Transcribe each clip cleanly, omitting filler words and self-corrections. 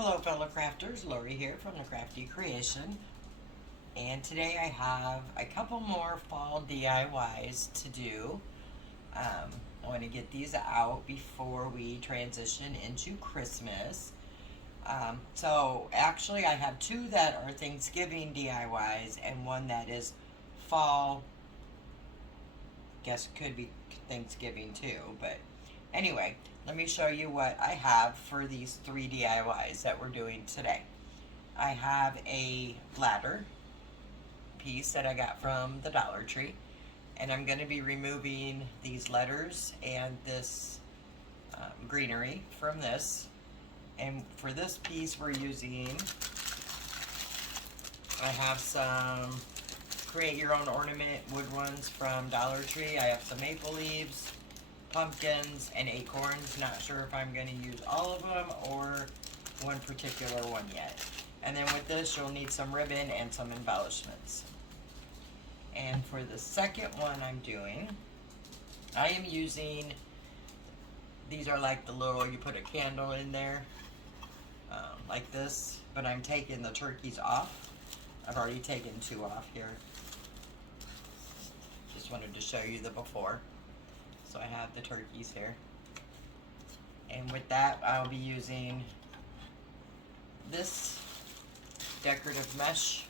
Hello fellow crafters, Lori here from the Crafty Creation, and today I have a couple more fall DIYs to do. I want to get these out before we transition into Christmas. So actually I have two that are Thanksgiving DIYs and one that is fall, guess could be Thanksgiving too, but anyway, let me show you what I have for these three DIYs that we're doing today. I have a ladder piece that I got from the Dollar Tree, and I'm going to be removing these letters and this greenery from this. And for this piece we're using, I have some create your own ornament wood ones from Dollar Tree. I have some maple leaves, pumpkins, and acorns. Not sure if I'm going to use all of them or one particular one yet. And then with this you'll need some ribbon and some embellishments. And for the second one I'm doing, I am using, these are like the little, you put a candle in there, like this, but I'm taking the turkeys off. I've already taken two off here. Just wanted to show you the before. So I have the turkeys here. And with that, I'll be using this decorative mesh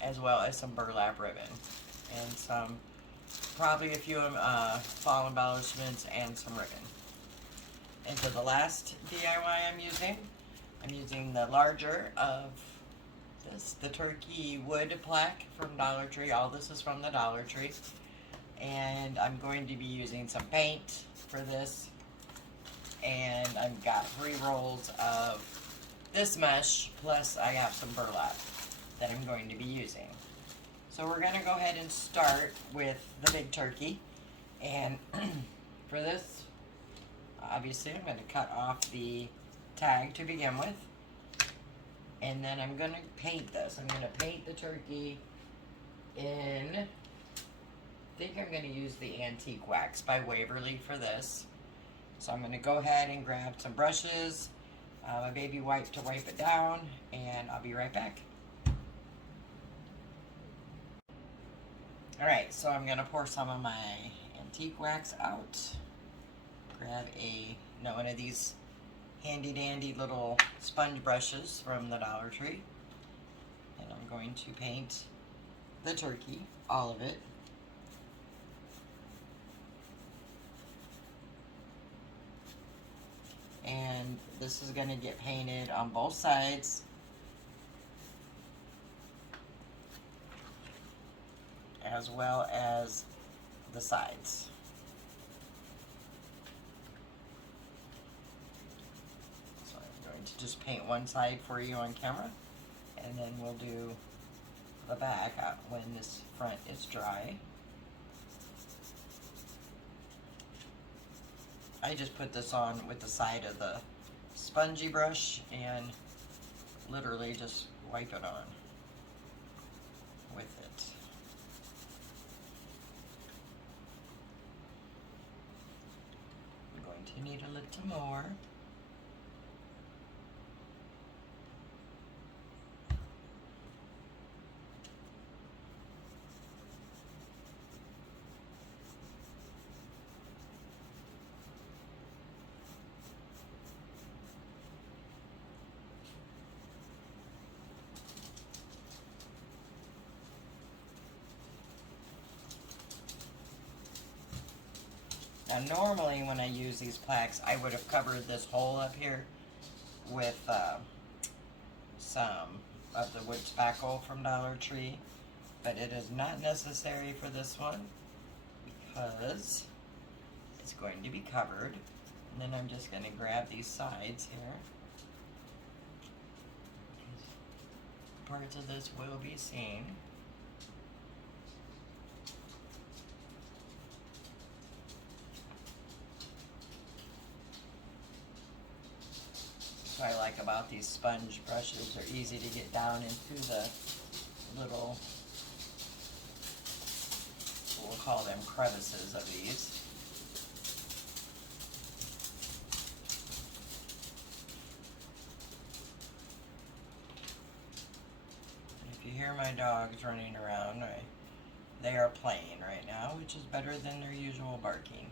as well as some burlap ribbon and some, probably a few fall embellishments and some ribbon. And for the last DIY I'm using the larger of this, the turkey wood plaque from Dollar Tree. All this is from the Dollar Tree. And I'm going to be using some paint for this. And I've got 3 rolls of this mesh, plus I have some burlap that I'm going to be using. So we're going to go ahead and start with the big turkey. And for this, obviously I'm going to cut off the tag to begin with. And then I'm going to paint this. I'm going to paint the turkey in, I think I'm going to use the Antique Wax by Waverly for this. So I'm going to go ahead and grab some brushes, a baby wipe to wipe it down, and I'll be right back. Alright, so I'm going to pour some of my Antique Wax out. Grab one of these handy dandy little sponge brushes from the Dollar Tree. And I'm going to paint the turkey, all of it. And this is going to get painted on both sides, as well as the sides. So I'm going to just paint one side for you on camera, and then we'll do the back when this front is dry. I just put this on with the side of the spongy brush and literally just wipe it on with it. I'm going to need a little more. Now normally when I use these plaques, I would have covered this hole up here with some of the wood spackle from Dollar Tree, but it is not necessary for this one because it's going to be covered. And then I'm just going to grab these sides here. Parts of this will be seen. What I like about these sponge brushes, they're easy to get down into the little, we'll call them crevices of these. my dogs running around. They are playing right now, which is better than their usual barking.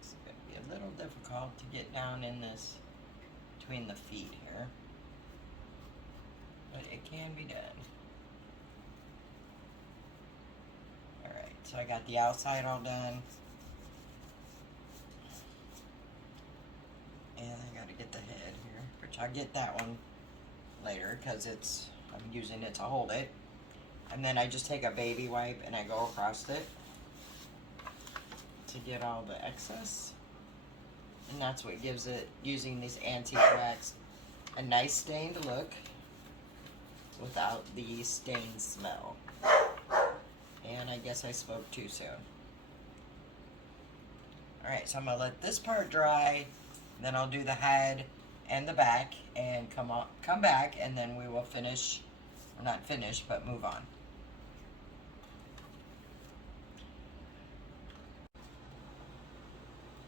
It's going to be a little difficult to get down in this between the feet here, but it can be done. Alright, so I got the outside all done. And I gotta get the head here, which I'll get that one later because I'm using it to hold it. And then I just take a baby wipe and I go across it to get all the excess. And that's what gives it, using these antique wax, a nice stained look without the stained smell. And I guess I spoke too soon. Alright, so I'm going to let this part dry, then I'll do the head and the back, and come back, and then we will finish, or not finish, but move on.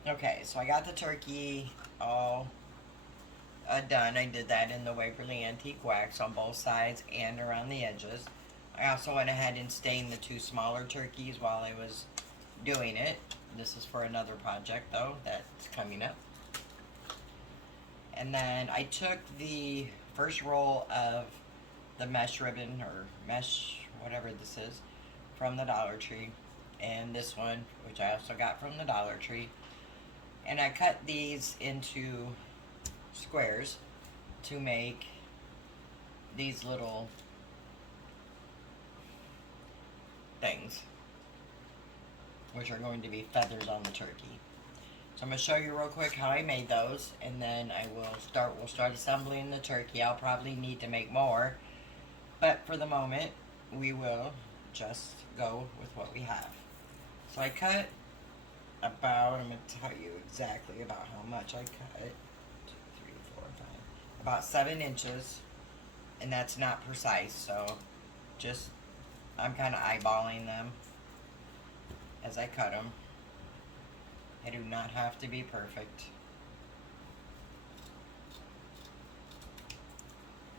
Okay, so I got the turkey all done. I did that in the Waverly Antique Wax on both sides and around the edges. I also went ahead and stained the two smaller turkeys while I was doing it. This is for another project though that's coming up. And then I took the first roll of the mesh ribbon, or mesh, whatever this is, from the Dollar Tree, and this one, which I also got from the Dollar Tree, and I cut these into squares to make these little things, which are going to be feathers on the turkey. So I'm going to show you real quick how I made those, and then we'll start assembling the turkey. I'll probably need to make more, but for the moment we will just go with what we have. So I cut about, I'm going to tell you exactly about how much I cut. 2, 3, 4, 5, about 7 inches, and that's not precise, so just, I'm kind of eyeballing them as I cut them. They do not have to be perfect.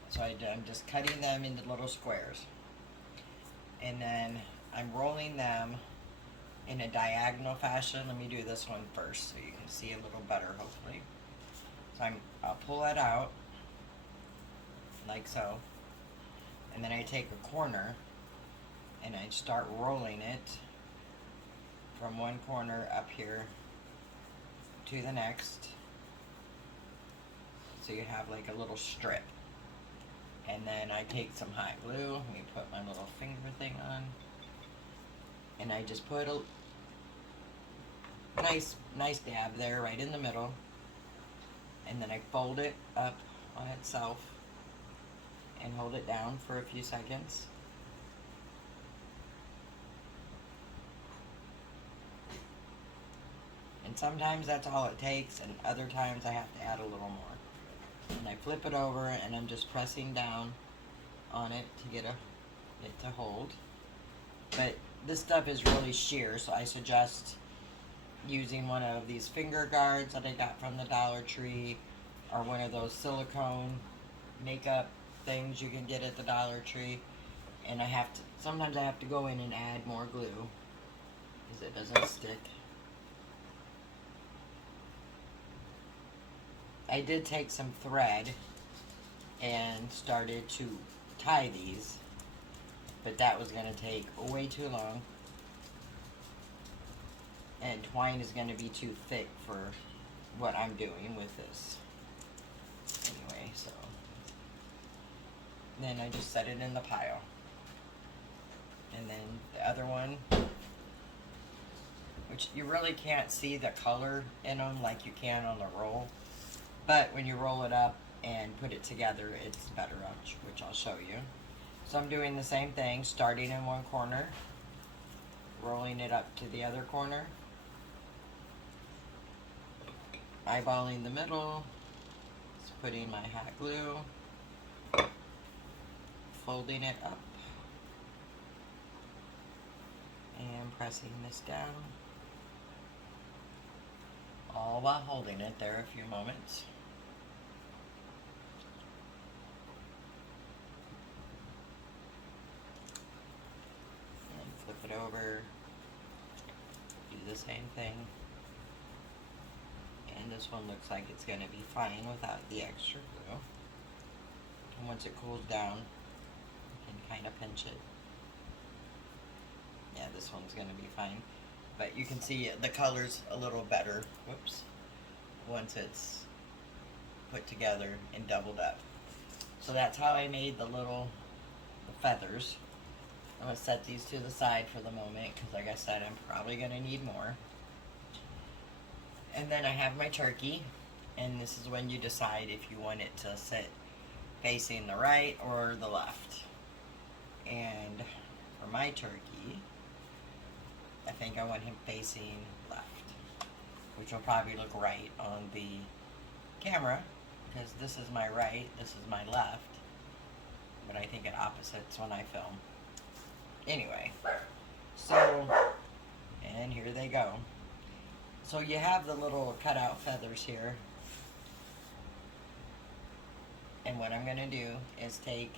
So I'm just cutting them into little squares. And then I'm rolling them in a diagonal fashion. Let me do this one first so you can see a little better, hopefully. So I'll pull that out, like so. And then I take a corner and I start rolling it from one corner up here to the next, so you have like a little strip. And then I take some hot glue, let me put my little finger thing on, and I just put a nice dab there right in the middle, and then I fold it up on itself and hold it down for a few seconds. And sometimes that's all it takes, and other times I have to add a little more. And I flip it over, and I'm just pressing down on it to get it to hold. But this stuff is really sheer, so I suggest using one of these finger guards that I got from the Dollar Tree, or one of those silicone makeup things you can get at the Dollar Tree. And sometimes I have to go in and add more glue because it doesn't stick. I did take some thread and started to tie these, but that was going to take way too long, and twine is going to be too thick for what I'm doing with this. Anyway, so then I just set it in the pile. And then the other one, which you really can't see the color in them like you can on the roll, but when you roll it up and put it together, it's better, which I'll show you. So I'm doing the same thing, starting in one corner, rolling it up to the other corner, eyeballing the middle, just putting my hot glue, folding it up, pressing this down, all while holding it there a few moments. And flip it over, do the same thing. And this one looks like it's going to be fine without the extra glue. And once it cools down, you can kind of pinch it. Yeah, this one's going to be fine. But you can see the color's a little better, whoops, once it's put together and doubled up. So that's how I made the feathers. I'm going to set these to the side for the moment because, like I said, I'm probably going to need more. And then I have my turkey, and this is when you decide if you want it to sit facing the right or the left. And for my turkey, I think I want him facing left, which will probably look right on the camera because this is my right, this is my left, but I think it opposites when I film. Anyway, so, and here they go. So you have the little cutout feathers here. And what I'm going to do is take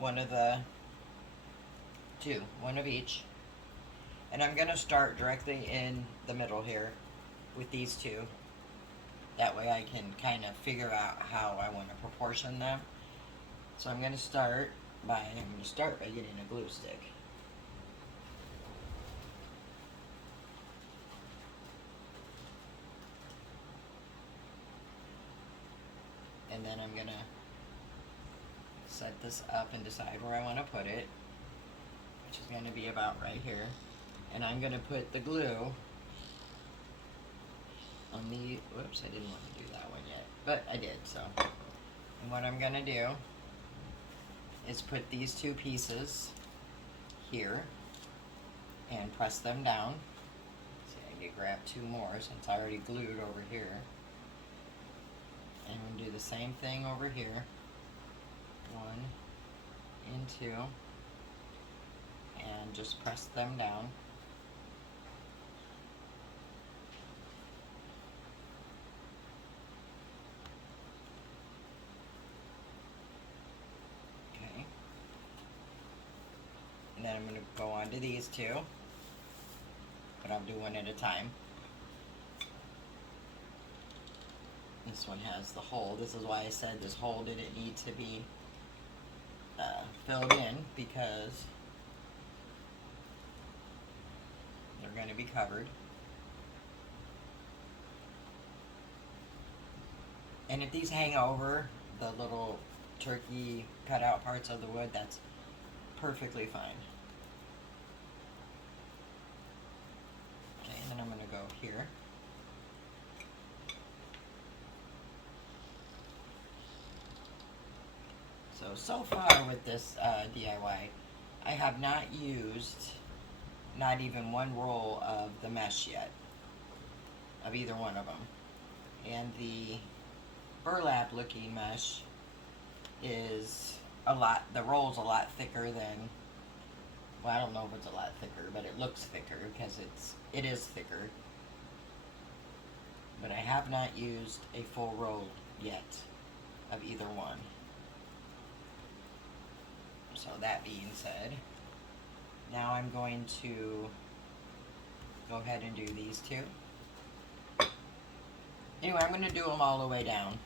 one of each. And I'm going to start directly in the middle here with these two. That way I can kind of figure out how I want to proportion them. So I'm going to start by getting a glue stick. And then I'm going to set this up and decide where I want to put it, which is going to be about right here. And I'm going to put the glue on the, whoops, I didn't want to do that one yet, but I did, so. And what I'm going to do is put these two pieces here and press them down. See, I need to grab two more since I already glued over here. And we'll do the same thing over here. 1 and 2. And just press them down. Okay. And then I'm going to go on to these two. But I'll do one at a time. This one has the hole. This is why I said this hole didn't need to be filled in because they're going to be covered. And if these hang over the little turkey cutout parts of the wood, that's perfectly fine. Okay, and then I'm going to go here. So far with this DIY, I have not used not even one roll of the mesh yet, of either one of them. And the burlap looking mesh is the roll's a lot thicker than, well, I don't know if it's a lot thicker, but it looks thicker because it is thicker. But I have not used a full roll yet of either one. So that being said, now I'm going to go ahead and do these two. Anyway, I'm going to do them all the way down.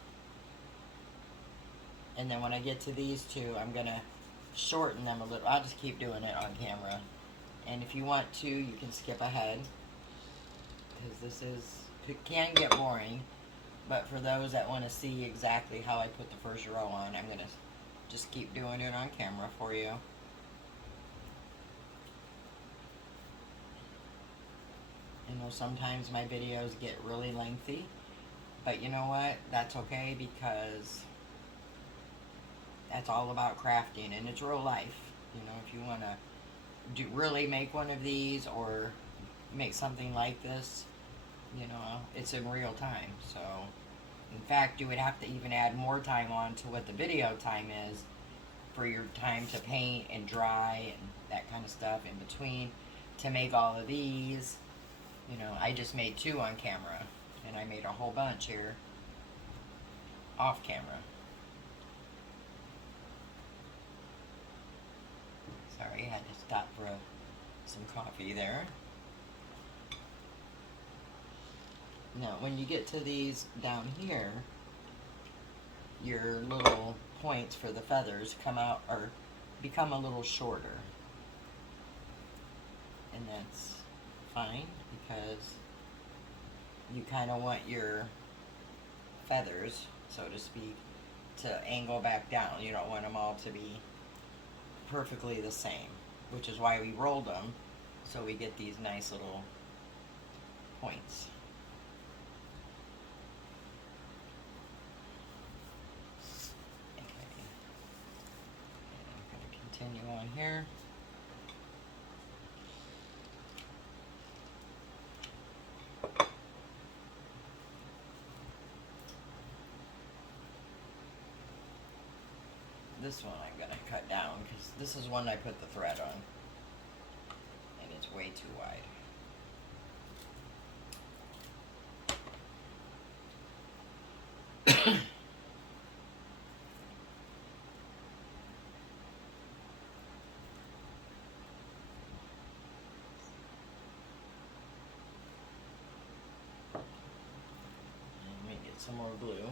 And then when I get to these two, I'm going to shorten them a little. I'll just keep doing it on camera. And if you want to, you can skip ahead. Because it can get boring. But for those that want to see exactly how I put the first row on, I'm going to just keep doing it on camera for you. You know, sometimes my videos get really lengthy, but you know what? That's okay because that's all about crafting and it's real life. You know, if you want to really make one of these or make something like this, you know, it's in real time. So, in fact, you would have to even add more time on to what the video time is for your time to paint and dry and that kind of stuff in between. to make all of these, you know, I just made 2 on camera, and I made a whole bunch here off camera. Sorry, I had to stop for some coffee there. Now, when you get to these down here, your little points for the feathers come out or become a little shorter. And that's fine because you kind of want your feathers, so to speak, to angle back down. You don't want them all to be perfectly the same, which is why we rolled them, so we get these nice little points. Okay. And I'm going to continue on here. This one I'm going to cut down because this is one I put the thread on, and it's way too wide. Let me get some more glue.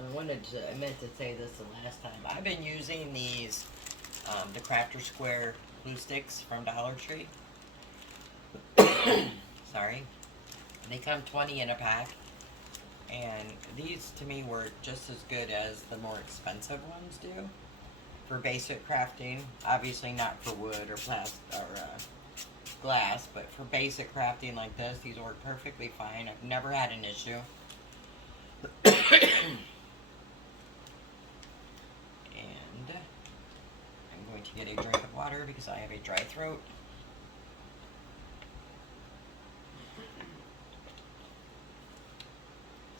I meant to say this the last time. I've been using these, the Crafter Square glue sticks from Dollar Tree. Sorry. They come 20 in a pack. And these, to me, work just as good as the more expensive ones do. For basic crafting. Obviously not for wood or plastic or glass. But for basic crafting like this, these work perfectly fine. I've never had an issue. To get a drink of water because I have a dry throat.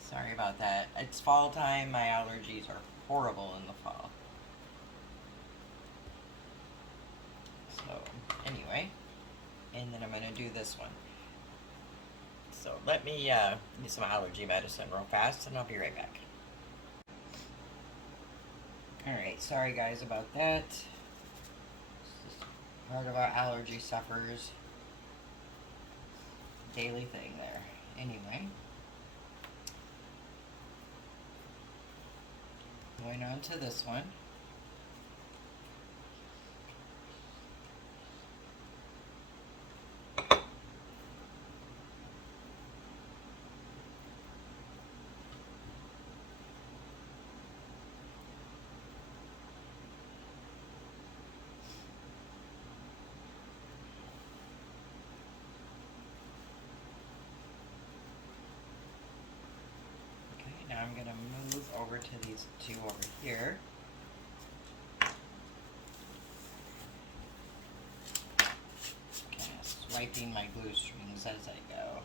Sorry about that. It's fall time. My allergies are horrible in the fall. So, anyway. And then I'm going to do this one. So, let me get some allergy medicine real fast and I'll be right back. Alright, sorry guys about that. Part of our allergy sufferers daily thing there. Anyway, going on to this one. Now I'm going to move over to these 2 over here. Kind of swiping my glue strings as I go.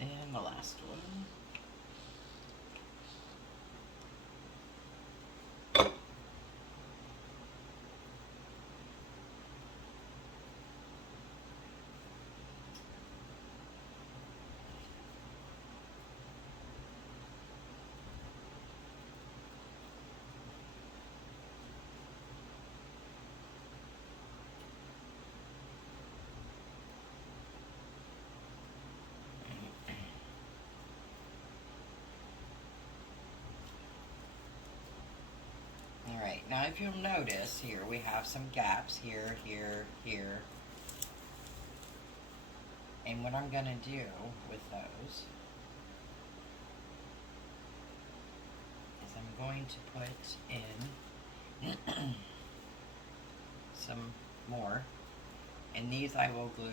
And the last one. Alright, now if you'll notice here, we have some gaps here, here, here, And what I'm going to do with those is I'm going to put in some more. And these I will glue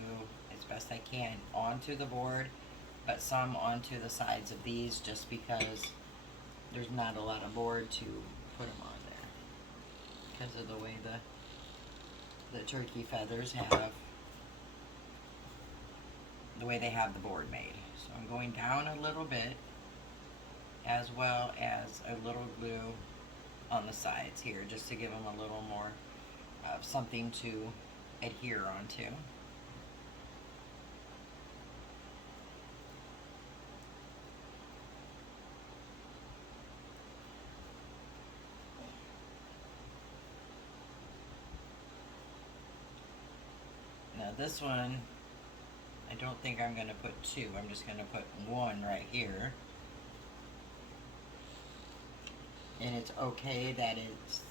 as best I can onto the board, but some onto the sides of these just because there's not a lot of board to put them on there because of the way the turkey feathers have, the way they have the board made. So I'm going down a little bit as well as a little glue on the sides here just to give them a little more of something to adhere onto. Now this one, I don't think I'm going to put two. I'm just going to put one right here. And it's okay that it's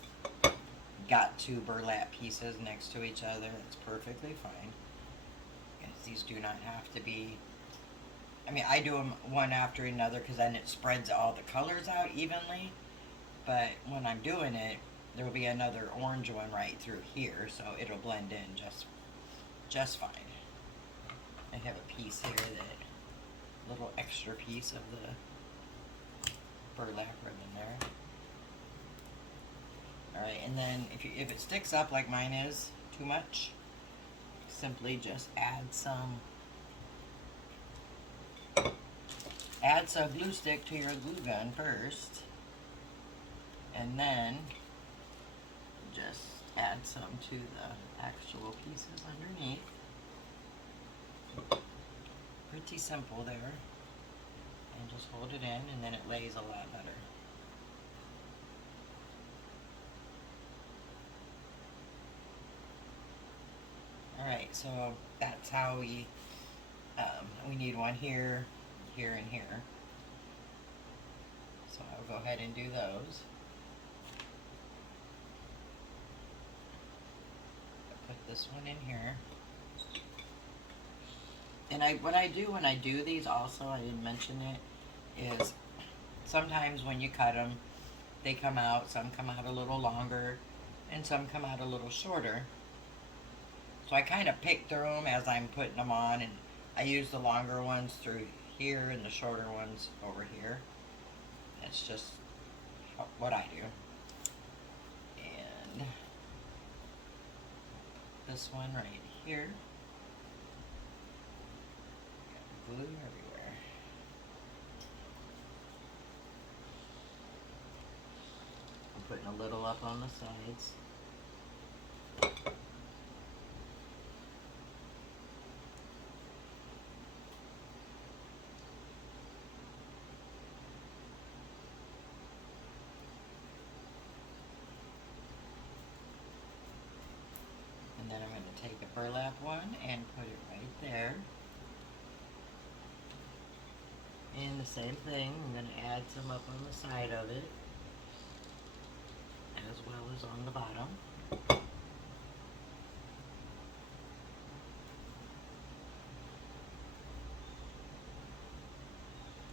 got two burlap pieces next to each other. It's perfectly fine. Because these do not have to be, I mean, I do them one after another because then it spreads all the colors out evenly. But when I'm doing it, there will be another orange one right through here, so it'll blend in just fine. I have a piece here, that little extra piece of the burlap ribbon there. Alright, and then if it sticks up like mine is too much, simply just add some glue stick to your glue gun first, and then just add some to the actual pieces underneath. Pretty simple there. And just hold it in, and then it lays a lot better. Alright, so that's how we need one here, here, and here. So I'll go ahead and do those. Put this one in here. And when I do these also, I didn't mention it, is sometimes when you cut them, they come out, some come out a little longer, and some come out a little shorter. So I kind of pick through them as I'm putting them on, and I use the longer ones through here and the shorter ones over here. That's just what I do. And this one right here. Got glue everywhere. I'm putting a little up on the sides. And then I'm going to take a burlap one and put it right there. And the same thing, I'm going to add some up on the side of it, as well as on the bottom.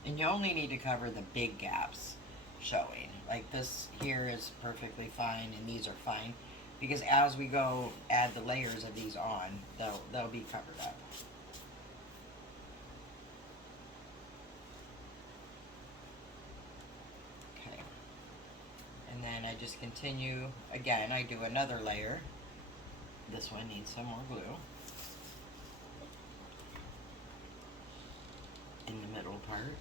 And you only need to cover the big gaps showing. Like this here is perfectly fine, and these are fine. Because as we go add the layers of these on, they'll be covered up. Okay. And then I just continue, again, I do another layer. This one needs some more glue. In the middle part.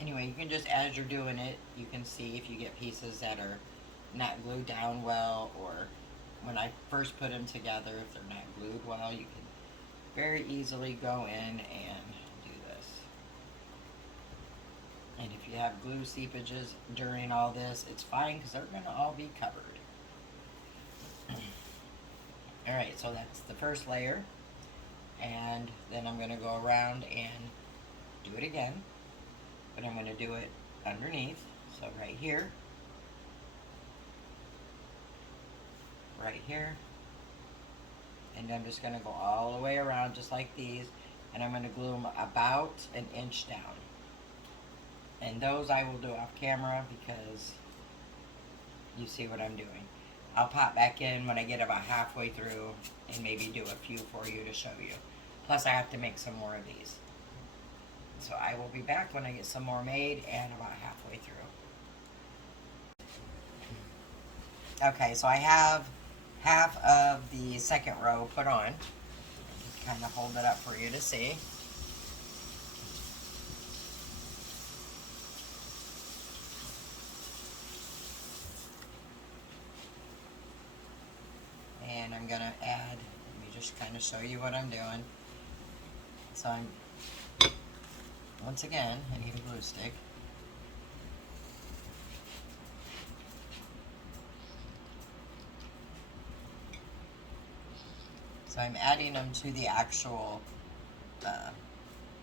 Anyway, you can just, as you're doing it, you can see if you get pieces that are not glued down well, or when I first put them together, if they're not glued well, you can very easily go in and do this. And if you have glue seepages during all this, it's fine because they're going to all be covered. Alright, so that's the first layer. And then I'm going to go around and do it again. But I'm going to do it underneath. So right here. Right here. And I'm just going to go all the way around just like these. And I'm going to glue them about an inch down. And those I will do off camera because you see what I'm doing. I'll pop back in when I get about halfway through and maybe do a few for you to show you. Plus I have to make some more of these. So I will be back when I get some more made and about halfway through. Okay, so I have half of the second row put on. Just kind of hold it up for you to see. And I'm going to add, let me just kind of show you what I'm doing. So once again, I need a glue stick. So I'm adding them to the actual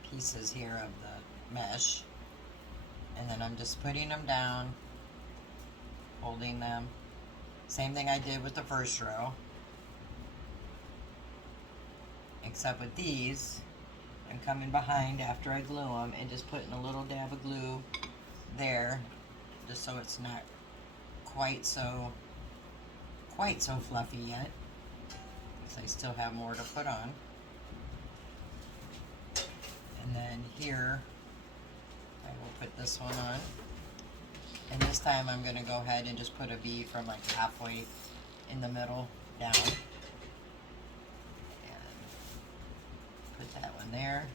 pieces here of the mesh. And then I'm just putting them down, holding them. Same thing I did with the first row. Except with these, I'm coming behind after I glue them and just putting a little dab of glue there, just so it's not quite so fluffy yet, because I still have more to put on. And then here, I will put this one on. And this time I'm going to go ahead and just put a V from like halfway in the middle down. Put that one there,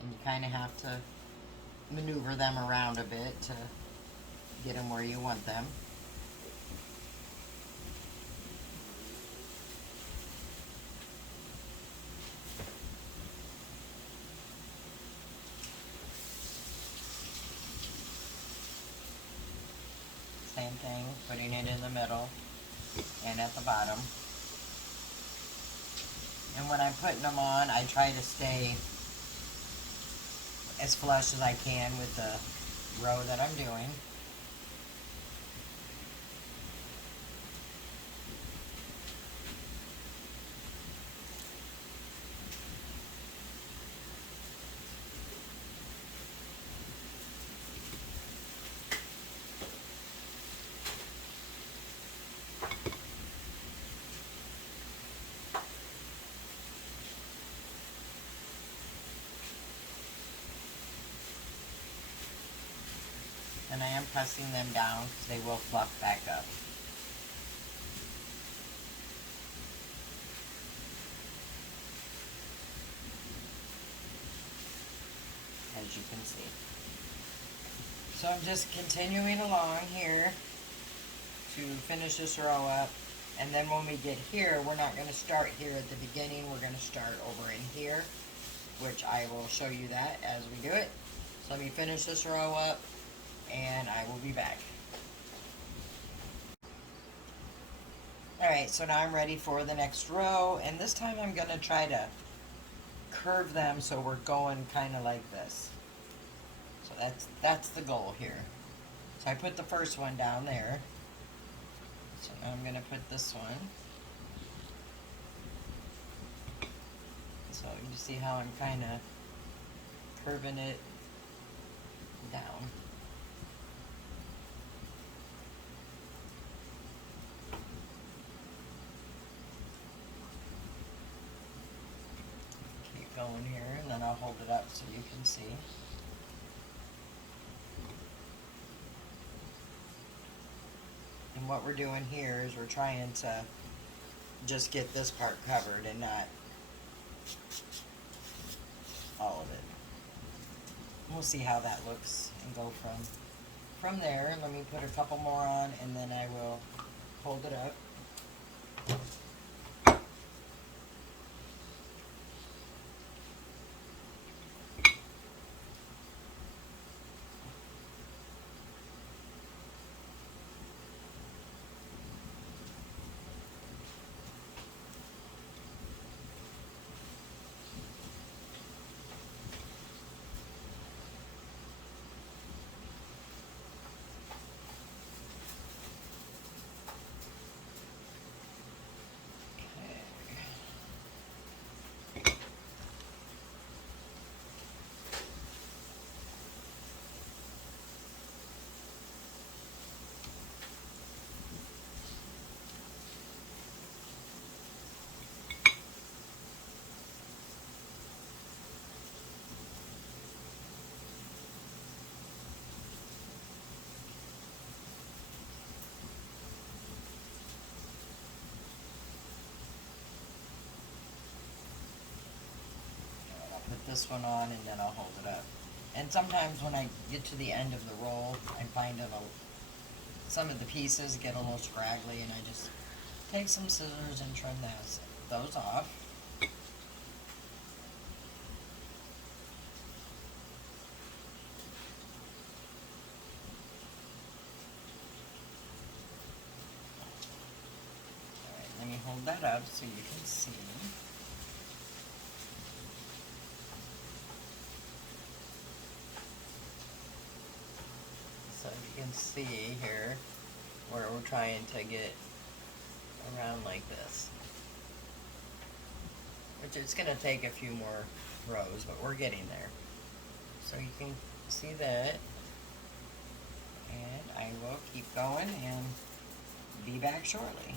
and you kind of have to maneuver them around a bit to get them where you want them. Same thing, putting it in the middle and at the bottom. And when I'm putting them on, I try to stay as flush as I can with the row that I'm doing. And I am pressing them down because they will fluff back up. As you can see. So I'm just continuing along here to finish this row up. And then when we get here, we're not going to start here at the beginning. We're going to start over in here, which I will show you that as we do it. So let me finish this row up, and I will be back. Alright, so now I'm ready for the next row, and this time I'm going to try to curve them so we're going kind of like this. So that's the goal here. So I put the first one down there. So now I'm going to put this one. So you see how I'm kind of curving it down. Keep going here, and then I'll hold it up so you can see. And what we're doing here is we're trying to just get this part covered and not all of it. We'll see how that looks and go from there. Let me put a couple more on, and then I will hold it up. this one on and then I'll hold it up. And sometimes when I get to the end of the roll, I find that some of the pieces get a little scraggly, and I just take some scissors and trim those off. Alright, let me hold that up so you can see. So you can see here where we're trying to get around like this. Which it's going to take a few more rows, but we're getting there. So you can see that. And I will keep going and be back shortly.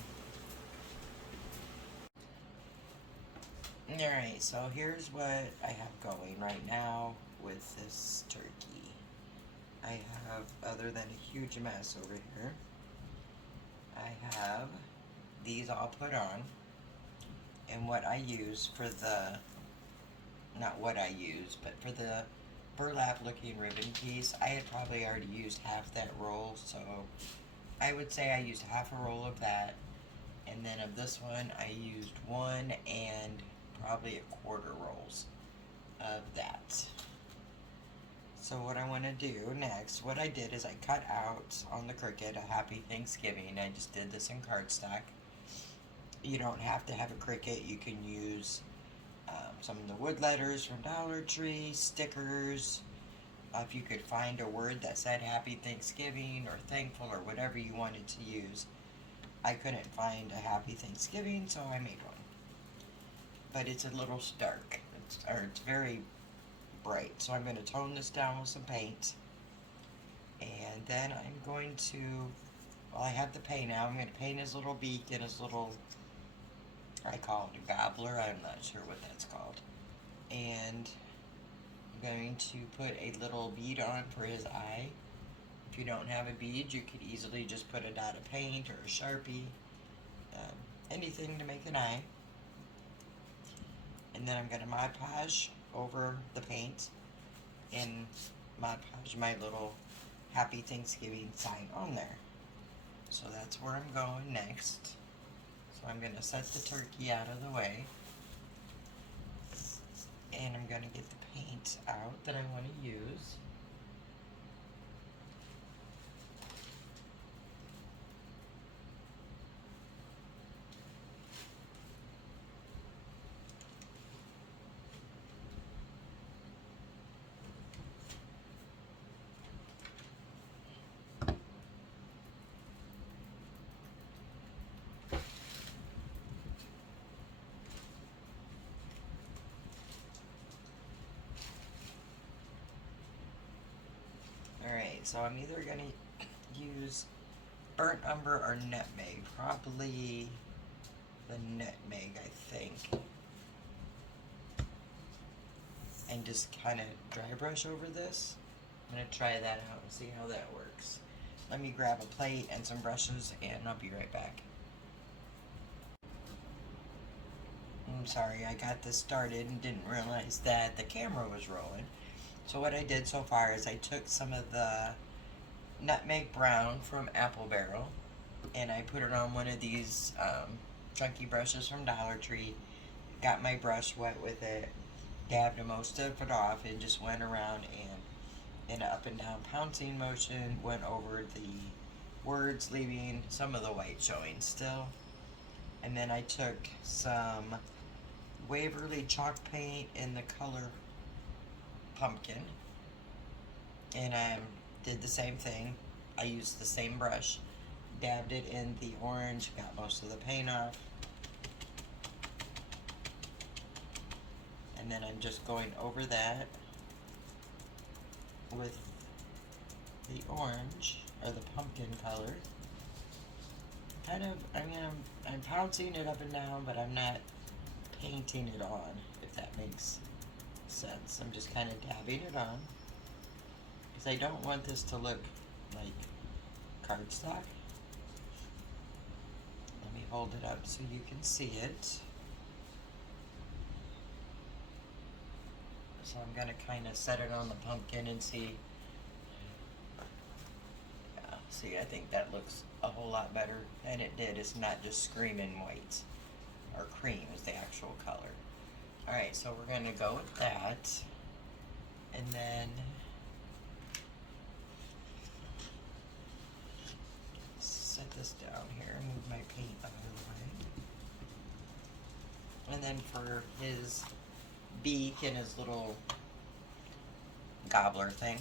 Alright, so here's what I have going right now with this turkey. I have, other than a huge mess over here, I have these all put on. And what I use for the, not what I use, but for the burlap looking ribbon piece, I had probably already used half that roll, so I would say I used half a roll of that, and then of this one I used one and probably a quarter rolls of that. So what I want to do next, what I did is I cut out on the Cricut a Happy Thanksgiving. I just did this in cardstock. You don't have to have a Cricut. You can use some of the wood letters from Dollar Tree, stickers. If you could find a word that said Happy Thanksgiving or thankful or whatever you wanted to use. I couldn't find a Happy Thanksgiving, so I made one. But it's a little stark. It's very bright. So I'm going to tone this down with some paint. And then I'm going to, well, I have the paint now. I'm going to paint his little beak and his little, I call it a gobbler. I'm not sure what that's called. And I'm going to put a little bead on for his eye. If you don't have a bead, you could easily just put a dot of paint or a Sharpie. Anything to make an eye. And then I'm going to Mod Podge over the paint and Mod Podge my little Happy Thanksgiving sign on there. So that's where I'm going next. So I'm going to set the turkey out of the way. And I'm going to get the paint out that I want to use. Alright, so I'm either going to use burnt umber or nutmeg. Probably the nutmeg, I think. And just kind of dry brush over this. I'm going to try that out and see how that works. Let me grab a plate and some brushes and I'll be right back. I'm sorry, I got this started and didn't realize that the camera was rolling. So what I did so far is I took some of the nutmeg brown from Apple Barrel and I put it on one of these chunky brushes from Dollar Tree. Got my brush wet with it, dabbed most of it off, and just went around and in an up and down pouncing motion went over the words, leaving some of the white showing still. And then I took some Waverly chalk paint in the color pumpkin, and I did the same thing. I used the same brush, dabbed it in the orange, got most of the paint off, and then I'm just going over that with the orange or the pumpkin color. I'm pouncing it up and down, but I'm not painting it on, if that makes sense. I'm just kind of dabbing it on because I don't want this to look like cardstock. Let me hold it up so you can see it. So I'm going to kind of set it on the pumpkin and see. Yeah, see, I think that looks a whole lot better than it did. It's not just screaming white, or cream is the actual color. Alright, so we're going to go with that. And then set this down here and move my paint out of the way. And then for his beak and his little gobbler thing,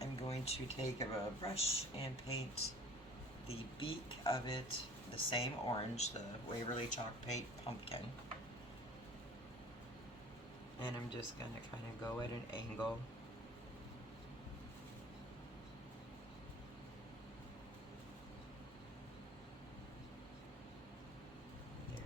I'm going to take a brush and paint the beak of it the same orange, the Waverly Chalk Paint Pumpkin. And I'm just going to kind of go at an angle. There.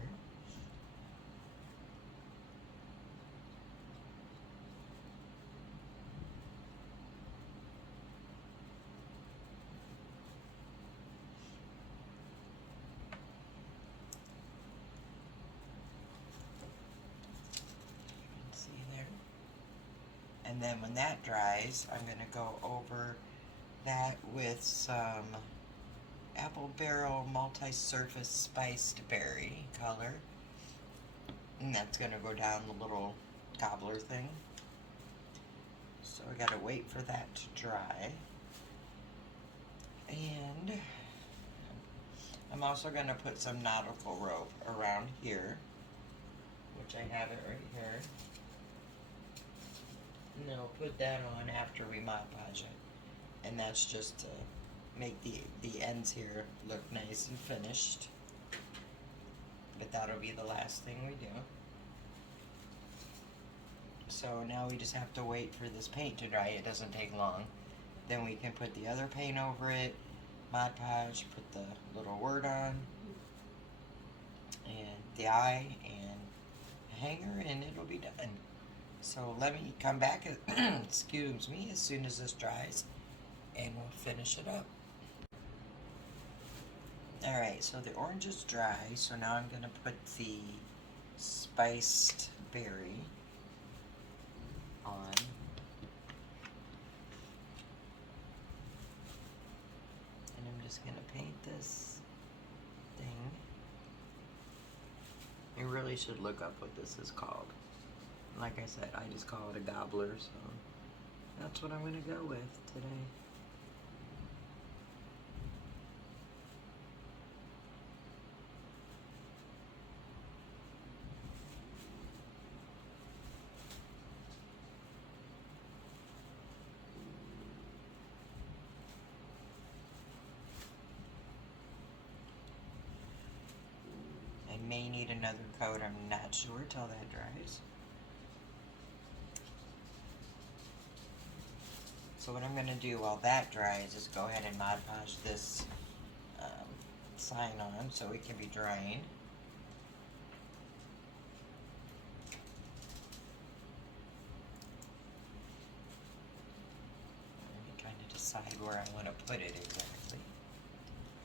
See there? And then when that dries, I'm going to go over that with some Apple Barrel Multi-Surface Spiced Berry color. And that's going to go down the little gobbler thing. So we got to wait for that to dry. And I'm also going to put some nautical rope around here, which I have it right here. And then I'll put that on after we Mod Podge it. And that's just to make the ends here look nice and finished. But that'll be the last thing we do. So now we just have to wait for this paint to dry. It doesn't take long. Then we can put the other paint over it, Mod Podge, put the little word on, and the eye, and a hanger, and it'll be done. So let me come back, excuse me, as soon as this dries, and we'll finish it up. Alright, so the orange is dry, so now I'm going to put the spiced berry on. And I'm just going to paint this thing. You really should look up what this is called. Like I said, I just call it a gobbler, so that's what I'm going to go with today. I may need another coat, I'm not sure till that dries. So what I'm going to do while that dries is go ahead and Mod Podge this sign on so it can be drying. Let me kind of decide where I want to put it exactly.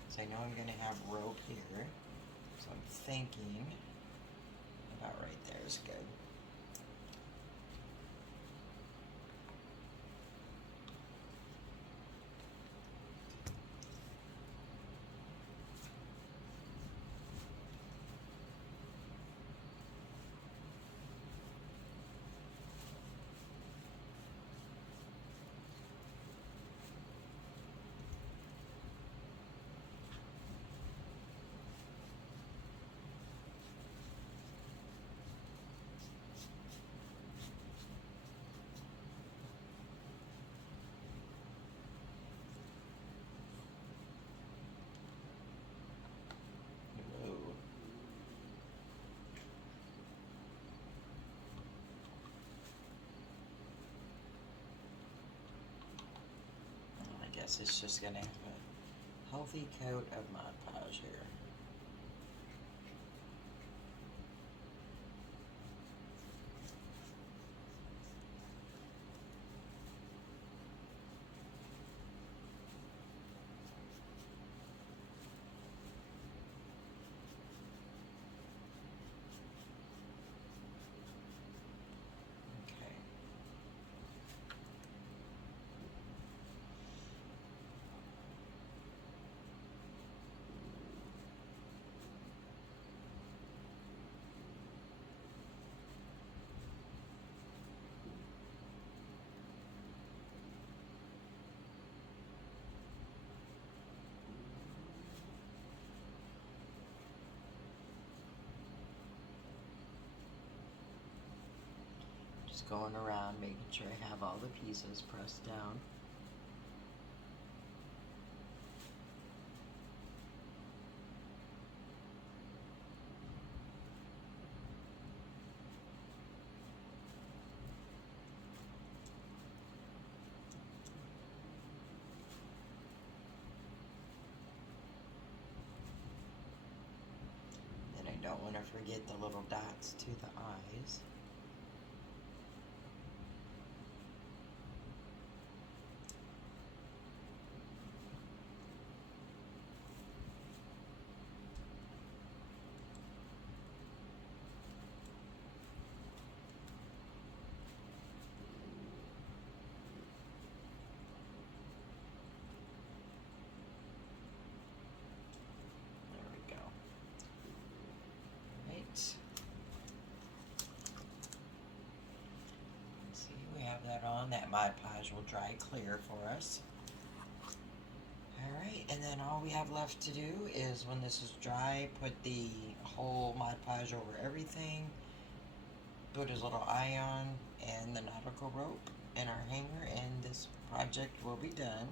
So I know I'm going to have rope here, so I'm thinking about right there is good. I guess it's just going to have a healthy coat of Mod Podge here. Okay. Just going around making sure I have all the pieces pressed down. Then I don't want to forget the little dots to the eyes. On that Mod Podge will dry clear for us. Alright, and then all we have left to do is when this is dry, put the whole Mod Podge over everything, put his little eye on and the nautical rope and our hanger, and this project will be done.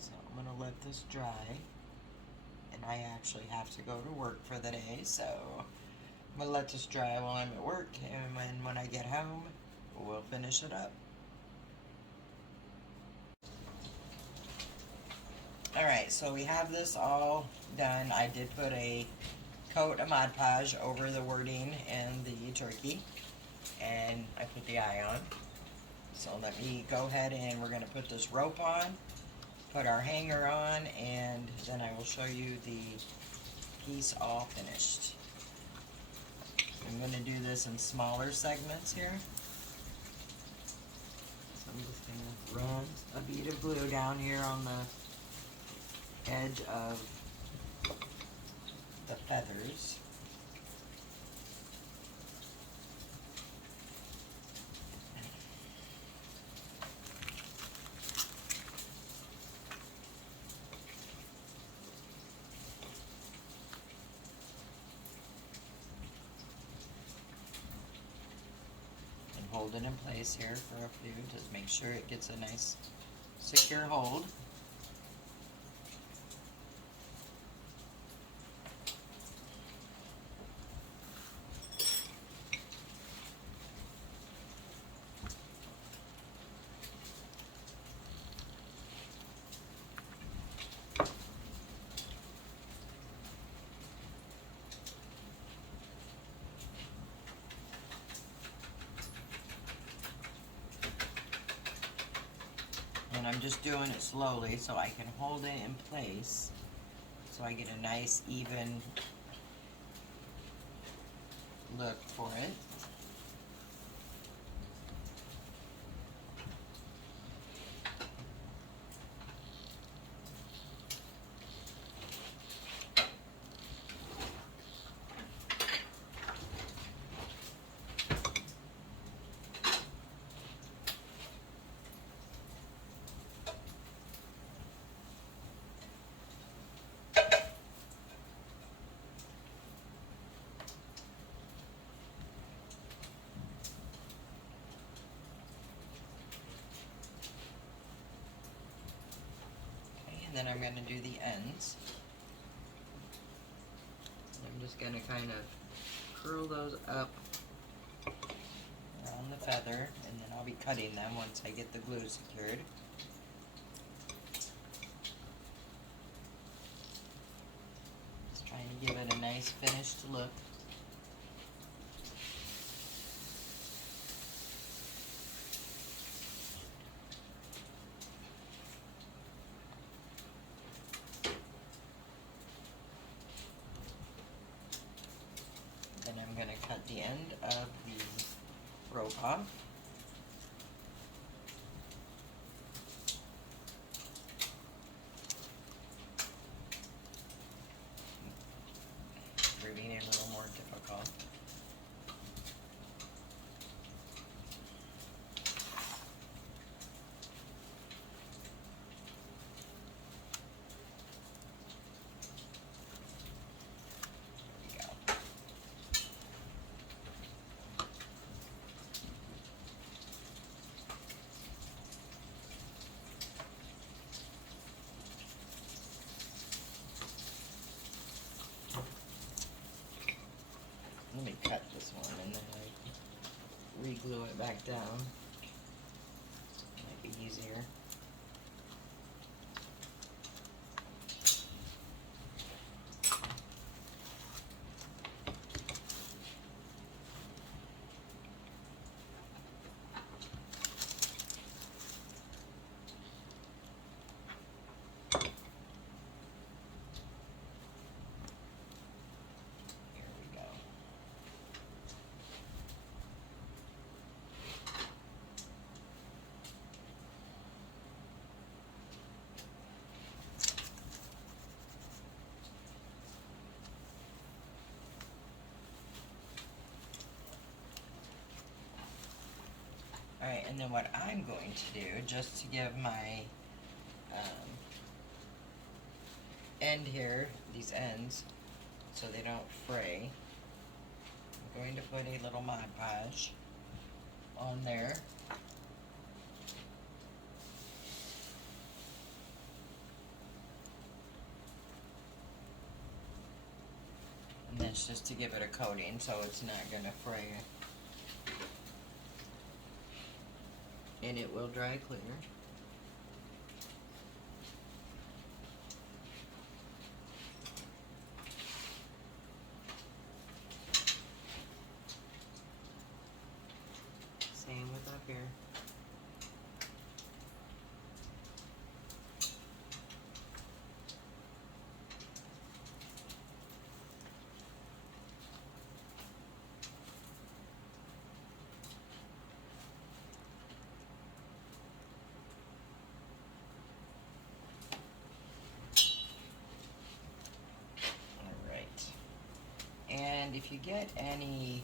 So I'm going to let this dry, and I actually have to go to work for the day, so I'm going to let this dry while I'm at work, and when I get home we'll finish it up. Alright, so we have this all done. I did put a coat of Mod Podge over the wording and the turkey, and I put the eye on. So let me go ahead and we're going to put this rope on, put our hanger on, and then I will show you the piece all finished. I'm going to do this in smaller segments here. I'm just going to run a bead of glue down here on the edge of the feathers. Hold it in place here for a few, just make sure it gets a nice secure hold. And I'm just doing it slowly so I can hold it in place so I get a nice even look for it. Then I'm going to do the ends. I'm just going to kind of curl those up around the feather, and then I'll be cutting them once I get the glue secured. Just trying to give it a nice finished look. I'm going to cut the end of the rope off. Proving it a little more difficult. Let me cut this one and then I re-glue it back down. Might be easier. Alright, and then what I'm going to do, just to give my end here, these ends, so they don't fray, I'm going to put a little Mod Podge on there. And that's just to give it a coating so it's not going to fray. And it will dry clear. Same with up here. And if you get any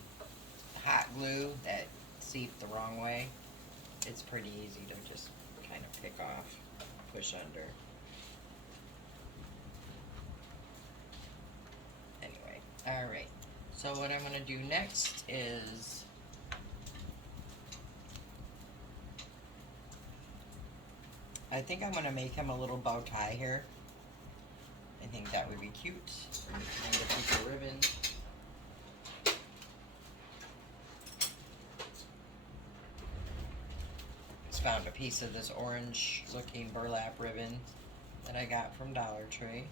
hot glue that seeped the wrong way, it's pretty easy to just kind of pick off, push under. Anyway, alright. So what I'm going to do next is I think I'm going to make him a little bow tie here. I think that would be cute. And a piece of ribbon. Just found a piece of this orange looking burlap ribbon that I got from Dollar Tree.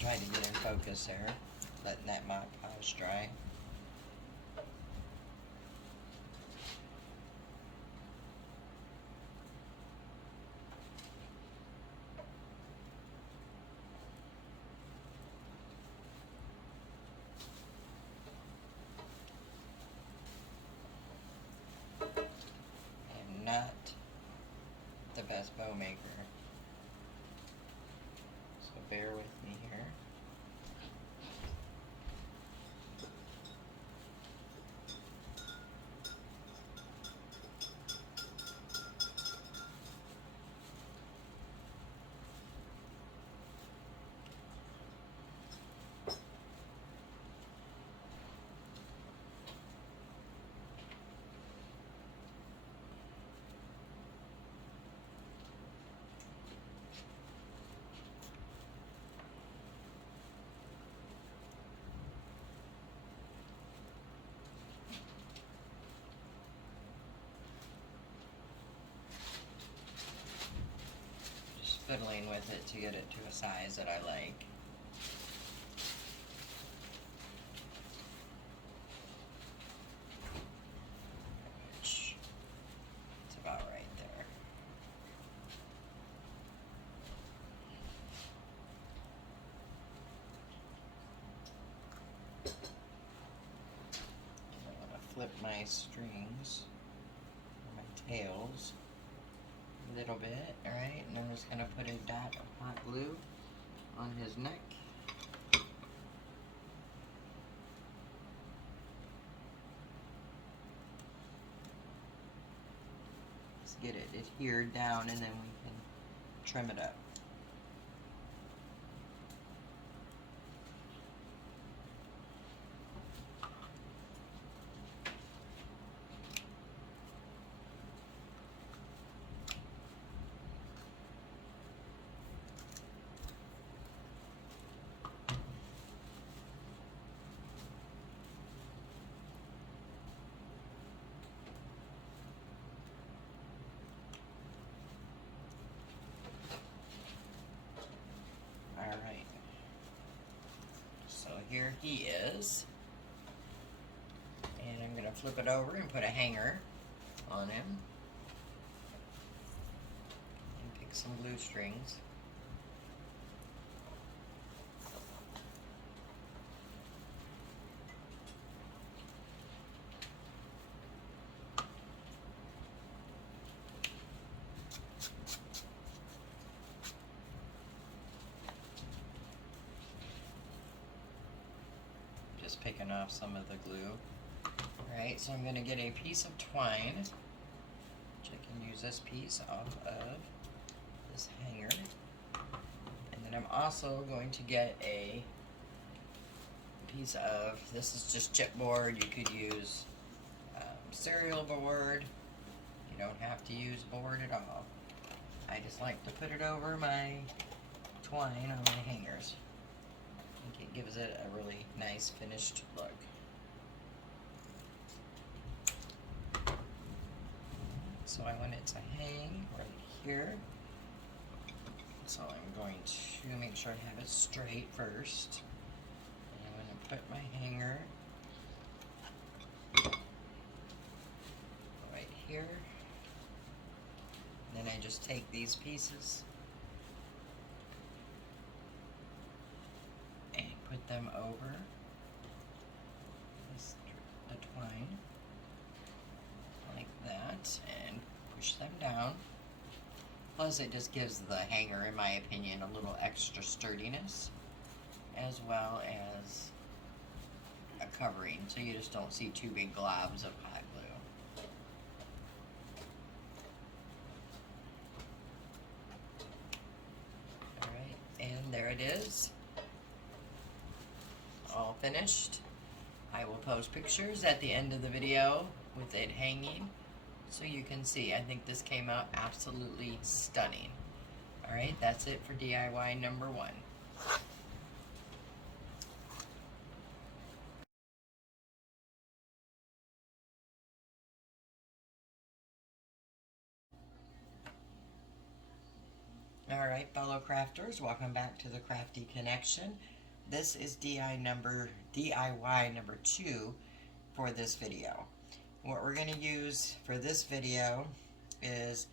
Trying to get in focus there, letting that Mod Podge dry. I am not the best bow maker, so bear with me here. Fiddling with it to get it to a size that I like. Which it's about right there. I'm gonna flip my strings, or my tails, a little bit, alright, and I'm just going to put a dot of hot glue on his neck. Let's get it adhered down and then we can trim it up. here he is. And I'm going to flip it over and put a hanger on him. And pick some blue strings. Just picking off some of the glue. Alright, so I'm going to get a piece of twine, which I can use this piece off of this hanger. And then I'm also going to get a piece of, this is just chipboard. You could use cereal board. You don't have to use board at all. I just like to put it over my twine on my hangers. I think it gives it a really nice finished look. So I want it to hang right here. So I'm going to make sure I have it straight first. And I'm going to put my hanger right here. And then I just take these pieces and put them over the twine like that and push them down. Plus it just gives the hanger, in my opinion, a little extra sturdiness as well as a covering, so you just don't see two big globs of hot glue. Alright, and there it is. All finished. I will post pictures at the end of the video with it hanging so you can see. I think this came out absolutely stunning. Alright, that's it for DIY number 1. Alright, fellow crafters, welcome back to the Crafty Connection. This is DIY number 2 for this video. What we're going to use for this video is,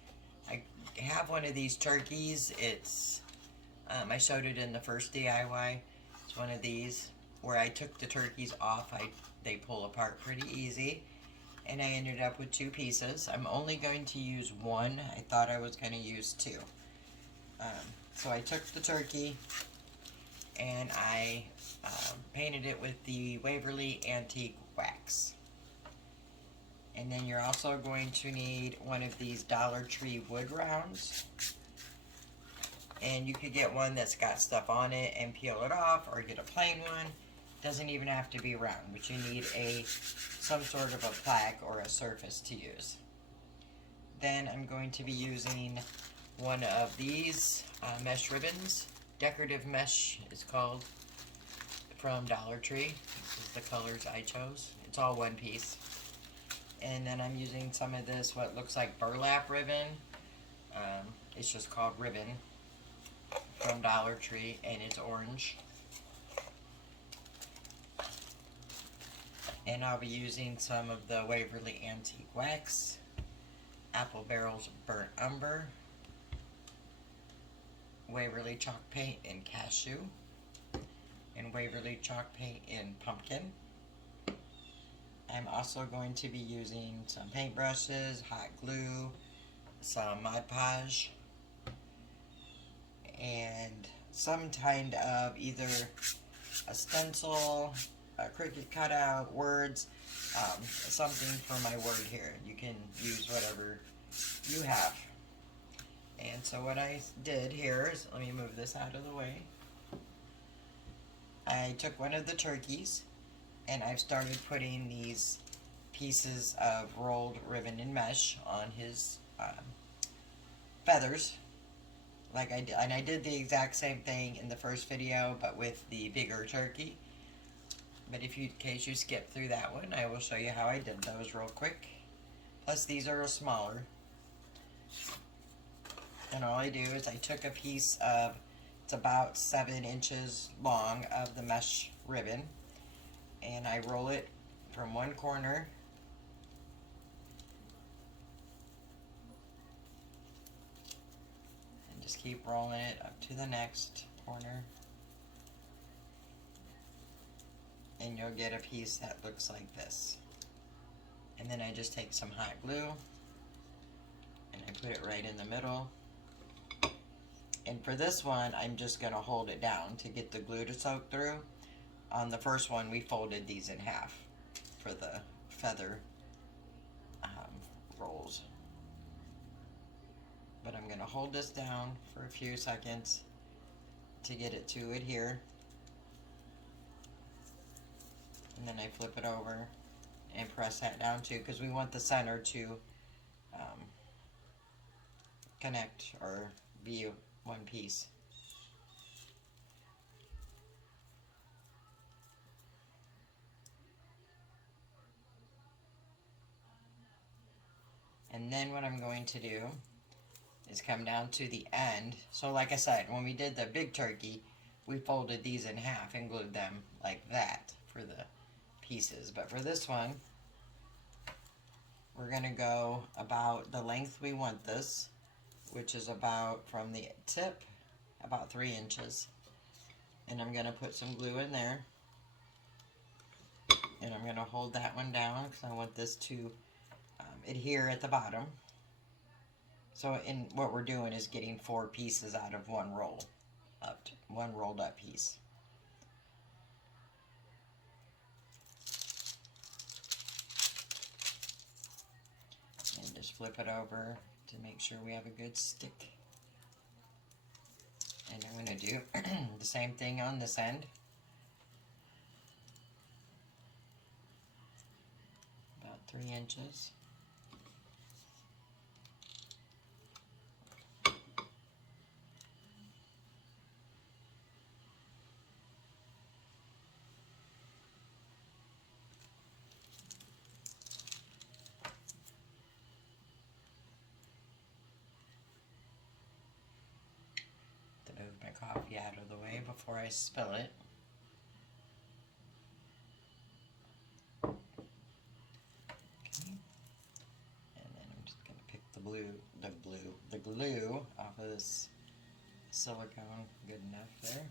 I have one of these turkeys. It's I showed it in the first DIY. It's one of these where I took the turkeys off. They pull apart pretty easy, and I ended up with 2 pieces. I'm only going to use 1. I thought I was going to use 2. So I took the turkey and I painted it with the Waverly Antique Wax. And then you're also going to need one of these Dollar Tree wood rounds. And you could get one that's got stuff on it and peel it off, or get a plain one. Doesn't even have to be round, but you need some sort of a plaque or a surface to use. Then I'm going to be using one of these mesh ribbons. Decorative mesh is called, from Dollar Tree. This is the colors I chose. It's all one piece. And then I'm using some of this, what looks like burlap ribbon. It's just called ribbon from Dollar Tree, and it's orange. And I'll be using some of the Waverly Antique Wax, Apple Barrel's Burnt Umber, Waverly Chalk Paint in Cashew, and Waverly Chalk Paint in Pumpkin. I'm also going to be using some paintbrushes, hot glue, some Mod Podge, and some kind of either a stencil, a Cricut cutout, words, something for my word here. You can use whatever you have. And so what I did here is, let me move this out of the way. I took one of the turkeys and I've started putting these pieces of rolled ribbon and mesh on his feathers, like I did. And I did the exact same thing in the first video, but with the bigger turkey. But in case you skip through that one, I will show you how I did those real quick. Plus these are smaller. And all I do is I took a piece of It's about 7 inches long of the mesh ribbon, and I roll it from one corner and just keep rolling it up to the next corner, and you'll get a piece that looks like this. And then I just take some hot glue and I put it right in the middle. And for this one, I'm just going to hold it down to get the glue to soak through. On the first one, we folded these in half for the feather rolls. But I'm going to hold this down for a few seconds to get it to adhere. And then I flip it over and press that down too, because we want the center to connect or be one piece. And then what I'm going to do is come down to the end. So like I said, when we did the big turkey, we folded these in half and glued them like that for the pieces. But for this one, we're going to go about the length we want this, which is about from the tip, about 3 inches. And I'm going to put some glue in there. And I'm going to hold that one down because I want this to adhere at the bottom. So what we're doing is getting 4 pieces out of one roll, one rolled up piece. And just flip it over to make sure we have a good stick. And I'm going to do the same thing on this end. About 3 inches. Move my coffee out of the way before I spill it. Okay. And then I'm just going to pick the glue off of this silicone. Good enough there.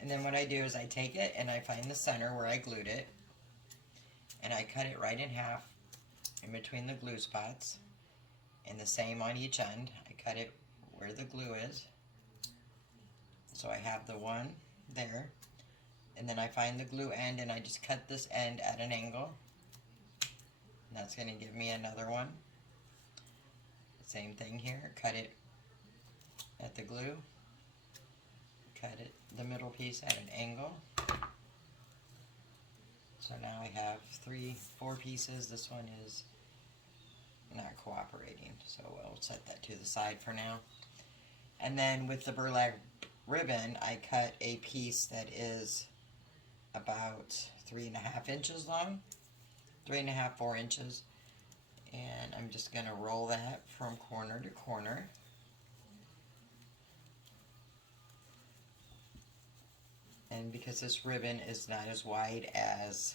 And then what I do is I take it and I find the center where I glued it, and I cut it right in half in between the glue spots, and the same on each end. I cut it where the glue is. So I have the one there, and then I find the glue end and I just cut this end at an angle. And that's going to give me another one. Same thing here, cut it at the glue, cut it the middle piece at an angle. So now I have 4 pieces. This one is not cooperating, so we'll set that to the side for now. And then with the burlap ribbon, I cut a piece that is about 3.5 inches long, 3.5, 4 inches, and I'm just going to roll that from corner to corner. And because this ribbon is not as wide as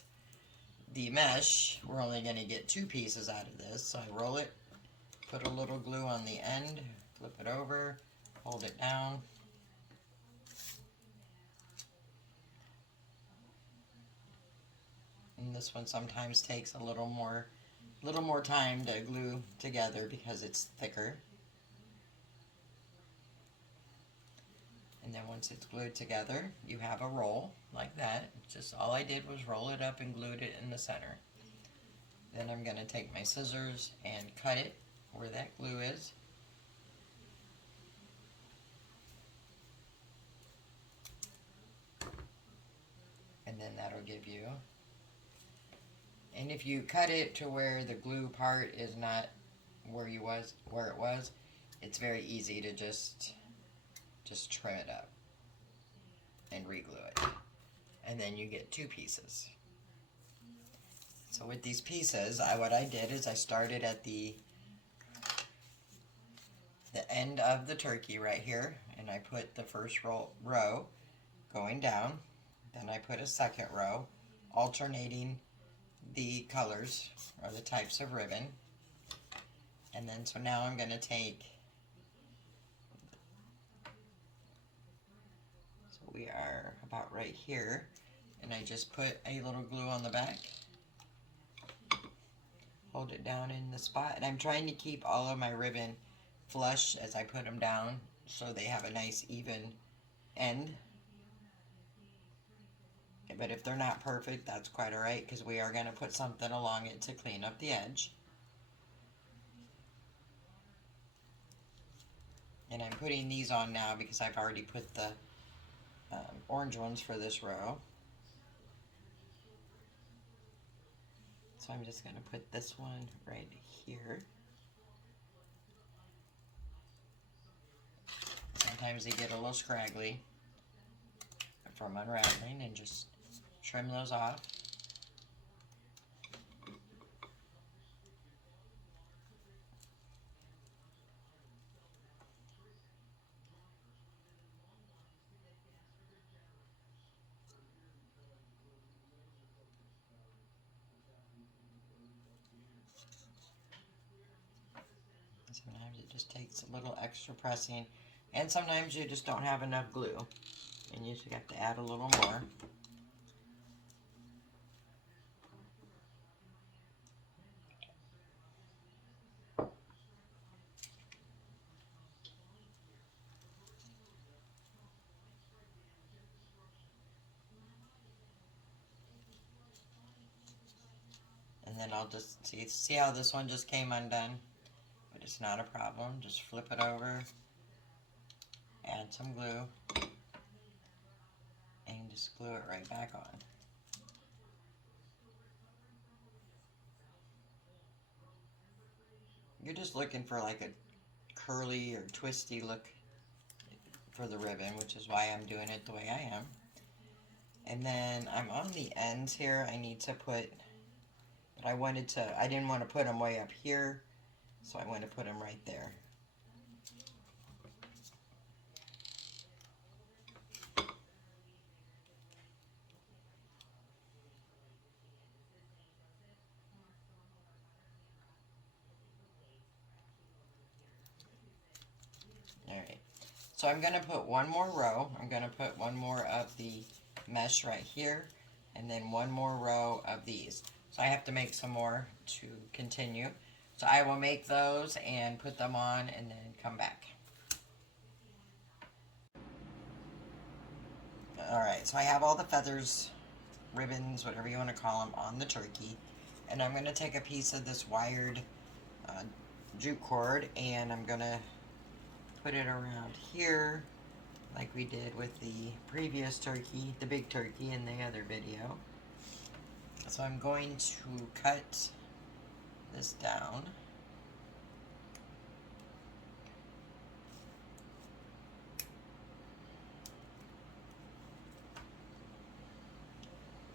the mesh, we're only going to get 2 pieces out of this. So I roll it, put a little glue on the end, flip it over, hold it down. And this one sometimes takes a little more time to glue together because it's thicker. And then once it's glued together, you have a roll like that. Just all I did was roll it up and glued it in the center. Then I'm going to take my scissors and cut it where that glue is. And then that'll give you, and if you cut it to where the glue part is not where it was, it's very easy to just trim it up and re-glue it. And then you get 2 pieces. So with these pieces, what I did is I started at the the end of the turkey right here, and I put the first row going down. Then I put a second row, alternating the colors or the types of ribbon. And then so now I'm going to take, so we are about right here, and I just put a little glue on the back. Hold it down in the spot, and I'm trying to keep all of my ribbon flush as I put them down so they have a nice even end. But if they're not perfect, that's quite alright, because we are going to put something along it to clean up the edge. And I'm putting these on now because I've already put the orange ones for this row. So I'm just going to put this one right here. Sometimes they get a little scraggly from unraveling, and just trim those off. Sometimes it just takes a little extra pressing, and sometimes you just don't have enough glue, and you just have to add a little more. And then I'll just see how this one just came undone, but it's not a problem. Just flip it over, add some glue, and just glue it right back on. You're just looking for like a curly or twisty look for the ribbon, which is why I'm doing it the way I am. And then I'm on the ends here. I need to put, but I didn't want to put them way up here, so I want to put them right there. Alright, so I'm going to put one more row. I'm going to put one more of the mesh right here, and then one more row of these. So I have to make some more to continue. So I will make those and put them on and then come back. Alright, so I have all the feathers, ribbons, whatever you want to call them, on the turkey. And I'm going to take a piece of this wired jute cord, and I'm going to put it around here like we did with the previous turkey, the big turkey in the other video. So I'm going to cut this down.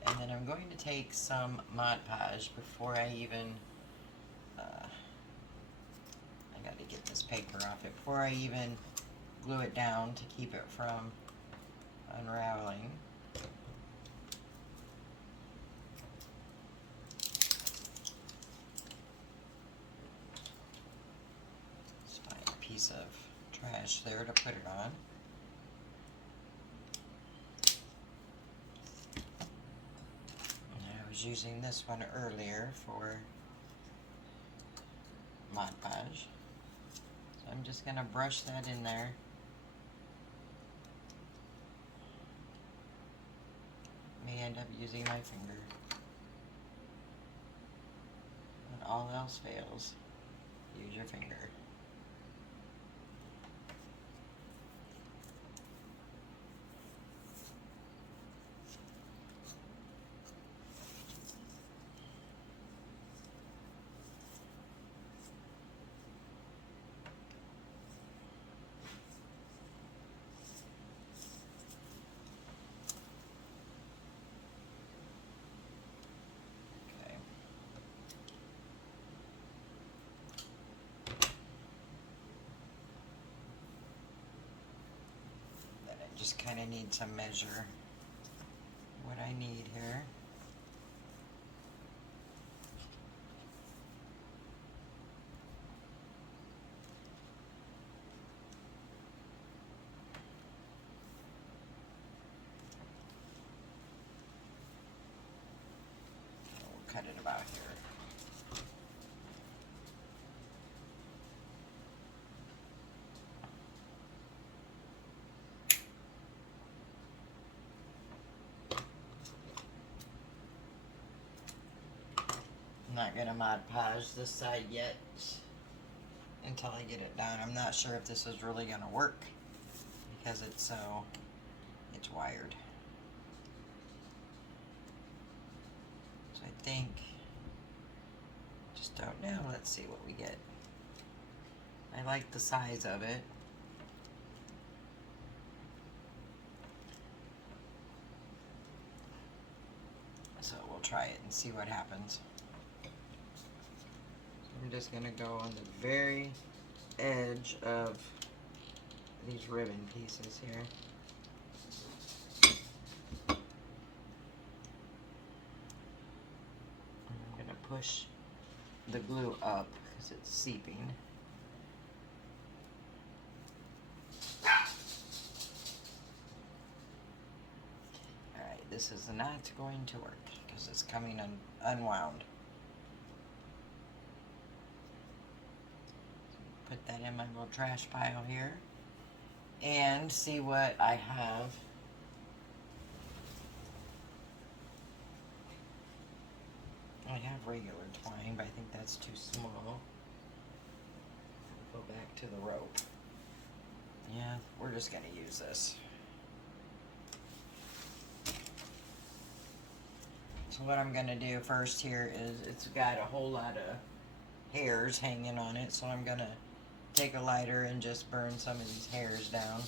And then I'm going to take some Mod Podge before I even, I gotta get this paper off it, before I even glue it down to keep it from unraveling. Just find a piece of trash there to put it on. I was using this one earlier for Mod Podge. So I'm just going to brush that in there. May end up using my finger. When all else fails, use your finger. just kind of need to measure what I need here. We'll cut it about here. I'm not going to Mod Podge this side yet until I get it done. I'm not sure if this is really going to work because it's wired. So I think, just don't know. Let's see what we get. I like the size of it. So we'll try it and see what happens. I'm just going to go on the very edge of these ribbon pieces here. I'm going to push the glue up because it's seeping. Alright, this is not going to work because it's coming unwound. Put that in my little trash pile here and see what I have. I have regular twine, but I think that's too small. Go back to the rope. Yeah, we're just going to use this. So what I'm going to do first here is it's got a whole lot of hairs hanging on it, so I'm going to take a lighter and just burn some of these hairs down.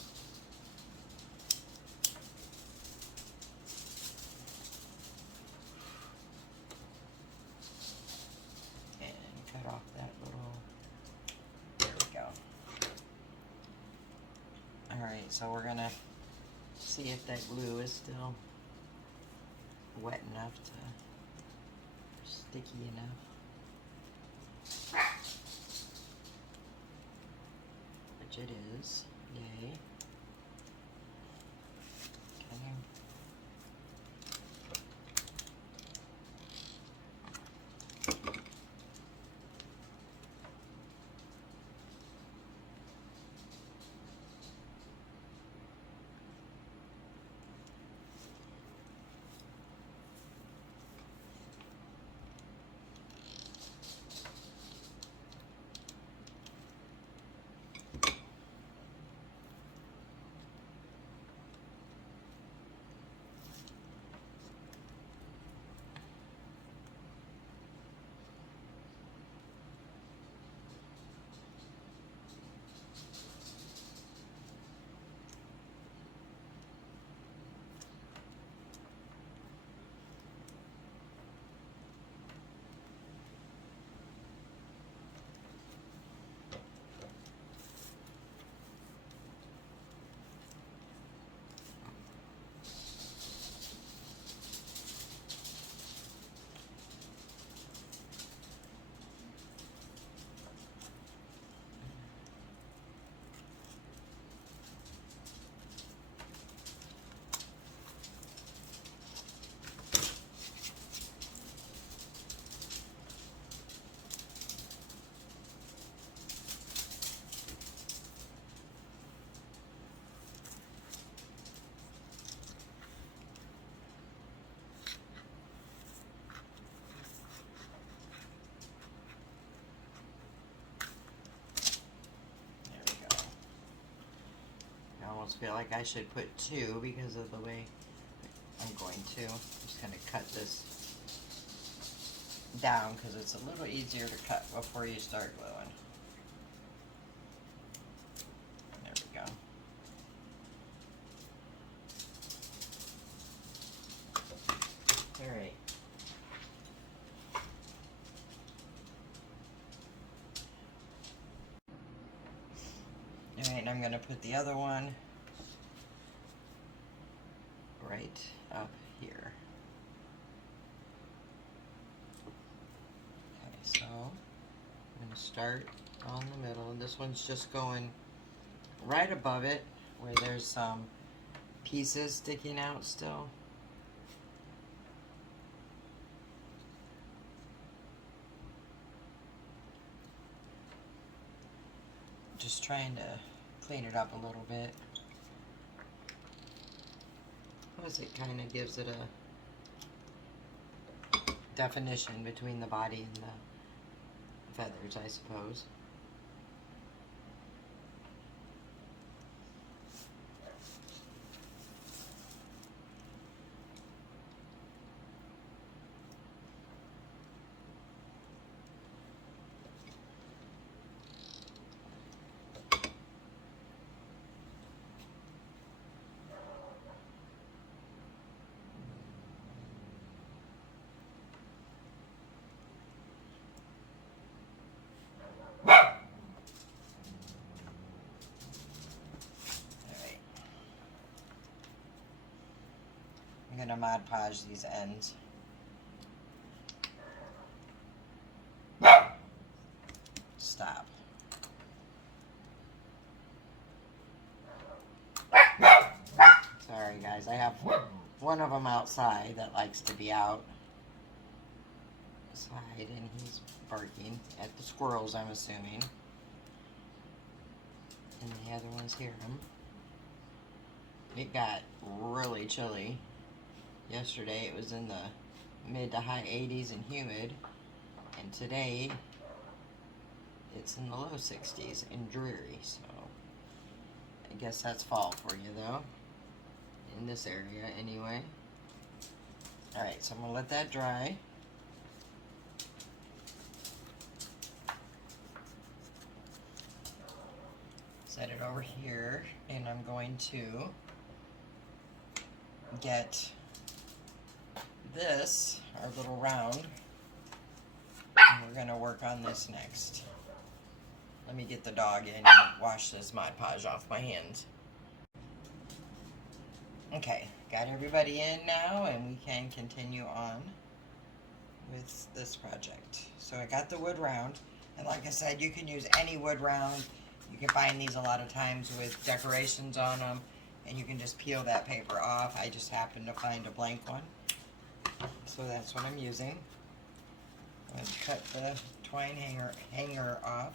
And cut off that little, there we go. Alright, so we're gonna see if that glue is still wet enough to, sticky enough. Which it is. Yay. Okay. I almost feel like I should put two because of the way I'm going to. I'm just going to cut this down because it's a little easier to cut before you start gluing. There we go. Alright. Alright, and I'm going to put the other one up here. Okay, so I'm going to start on the middle, and this one's just going right above it where there's some pieces sticking out still. Just trying to clean it up a little bit. Plus it kind of gives it a definition between the body and the feathers, I suppose. I'm going to Mod Podge these ends. Stop. Sorry guys, I have one of them outside that likes to be outside, and he's barking at the squirrels, I'm assuming. And the other ones hear him. It got really chilly yesterday. It was in the mid to high 80s and humid, and today it's in the low 60s and dreary, so I guess that's fall for you though, in this area anyway. Alright, so I'm going to let that dry. Set it over here, and I'm going to get this, our little round, and we're going to work on this next. Let me get the dog in and wash this Mod Podge off my hands. Okay, got everybody in now, and we can continue on with this project. So I got the wood round, and like I said, you can use any wood round. You can find these a lot of times with decorations on them, and you can just peel that paper off. I just happened to find a blank one, so that's what I'm using. I'm going to cut the twine hanger off.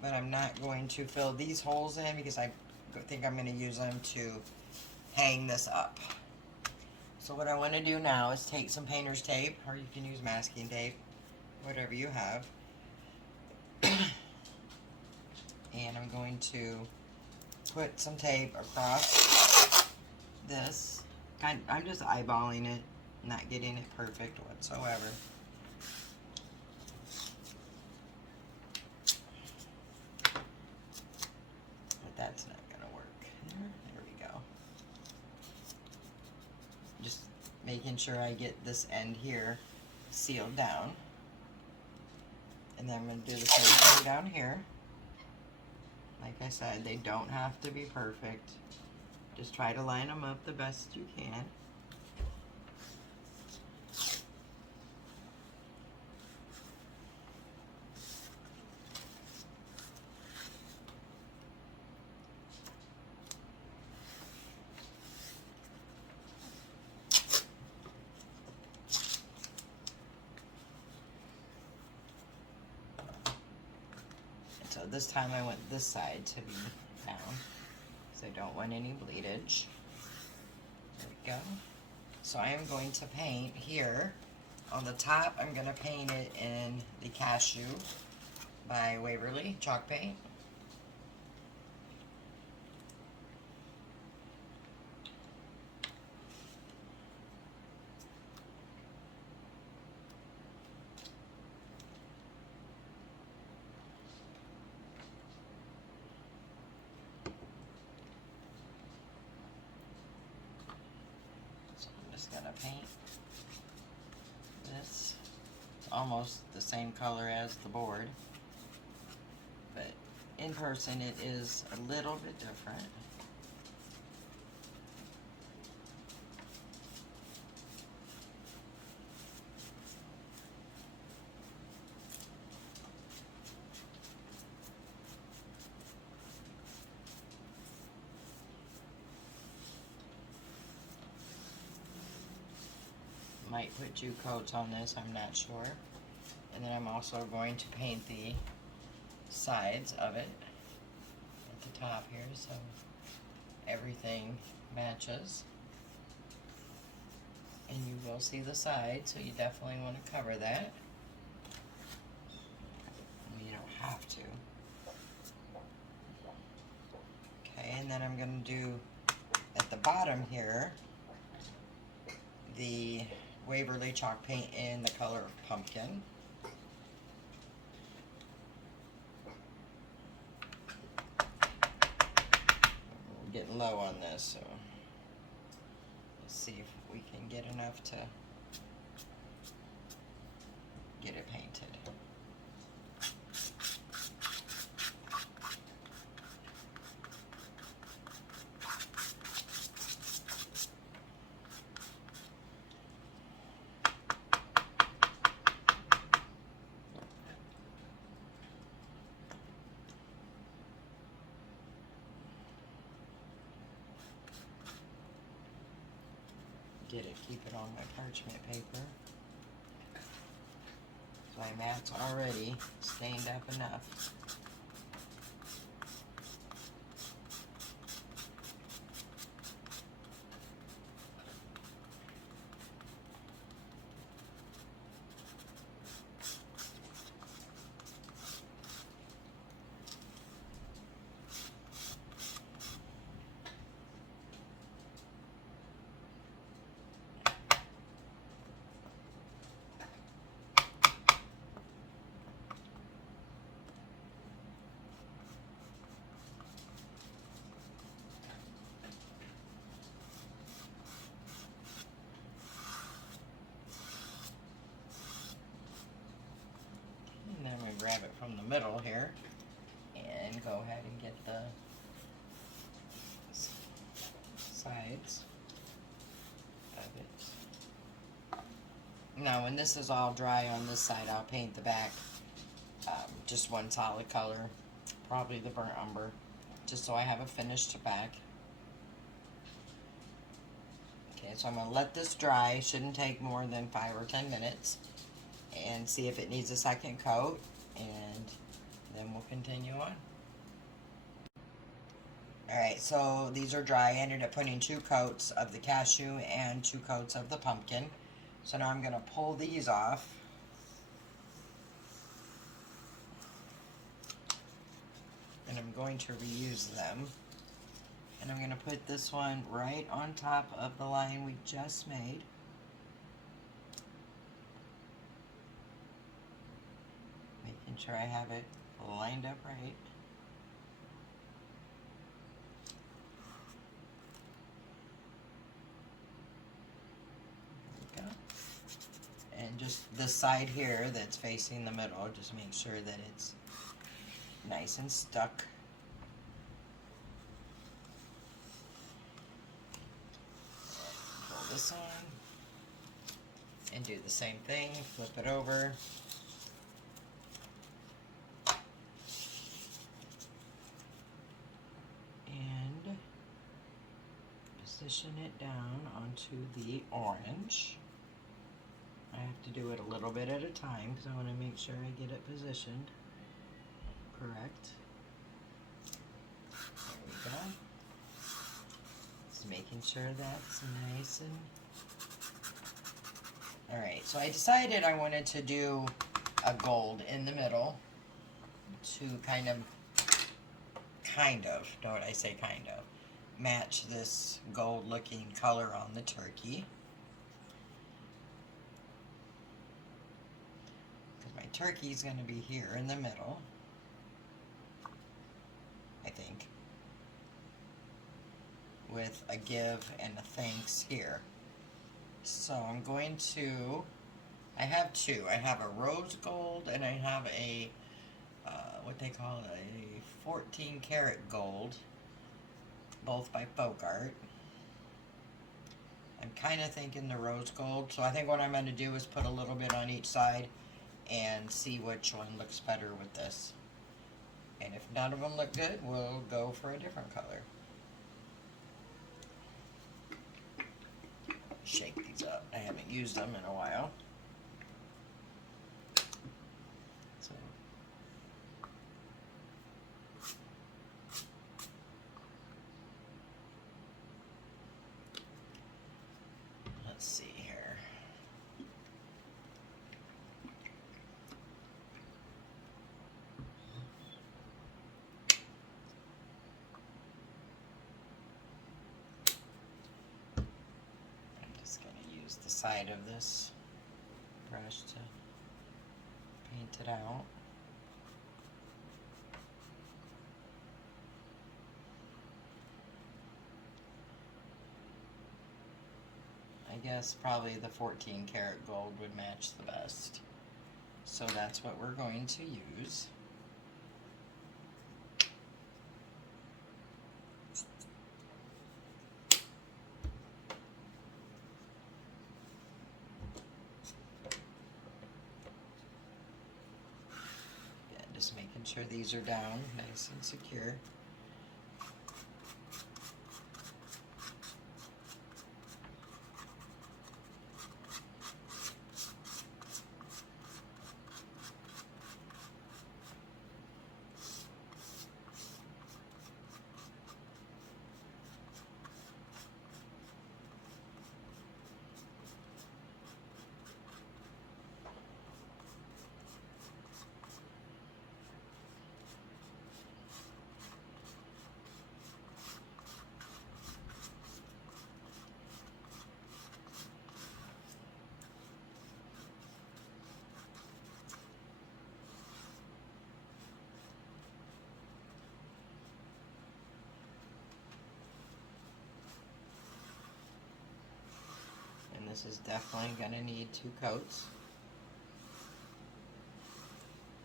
But I'm not going to fill these holes in because I think I'm going to use them to hang this up. So what I want to do now is take some painter's tape, or you can use masking tape, whatever you have. And I'm going to put some tape across this. I'm just eyeballing it, not getting it perfect whatsoever. But that's not going to work. There we go. Just making sure I get this end here sealed down. And then I'm going to do the same thing down here. Like I said, they don't have to be perfect. Just try to line them up the best you can. So this time I want this side to be down, because I don't want any bleedage. There we go. So I am going to paint here. On the top, I'm going to paint it in the Cashew by Waverly chalk paint. Gonna paint this. It's almost the same color as the board, but in person it is a little bit different. Might put 2 coats on this, I'm not sure. And then I'm also going to paint the sides of it at the top here so everything matches. And you will see the side, so you definitely want to cover that. You don't have to. Okay, and then I'm going to do at the bottom here the Waverly chalk paint in the color of pumpkin. We're getting low on this, so let's see if we can get enough to get it painted. Get it, keep it on my parchment paper. My mat's already stained up enough. Grab it from the middle here and go ahead and get the sides of it. Now when this is all dry on this side, I'll paint the back just one solid color, probably the burnt umber, just so I have a finished back. Okay, so I'm going to let this dry. Shouldn't take more than 5 or 10 minutes, and see if it needs a second coat, and then we'll continue on. Alright, so these are dry. I ended up putting 2 coats of the cashew and 2 coats of the pumpkin. So now I'm going to pull these off. And I'm going to reuse them. And I'm going to put this one right on top of the line we just made. Making sure I have it lined up right. There we go. And just this side here that's facing the middle, just make sure that it's nice and stuck. Pull this on and do the same thing, flip it over. And position it down onto the orange. I have to do it a little bit at a time because I want to make sure I get it positioned correct. There we go. Just making sure that's nice and... Alright, so I decided I wanted to do a gold in the middle to kind of, don't I say kind of, match this gold looking color on the turkey. Because my turkey is going to be here in the middle, I think, with a give and a thanks here. So I'm going to, I have 2. I have a rose gold and I have a what they call a 14 karat gold, both by Folk Art. I'm kind of thinking the rose gold, so I think what I'm going to do is put a little bit on each side and see which one looks better with this. And if none of them look good, we'll go for a different color. Shake these up. I haven't used them in a while. So let's see here. The side of this brush to paint it out. I guess probably the 14 karat gold would match the best. So that's what we're going to use. Just making sure these are down nice and secure. This is definitely going to need 2 coats.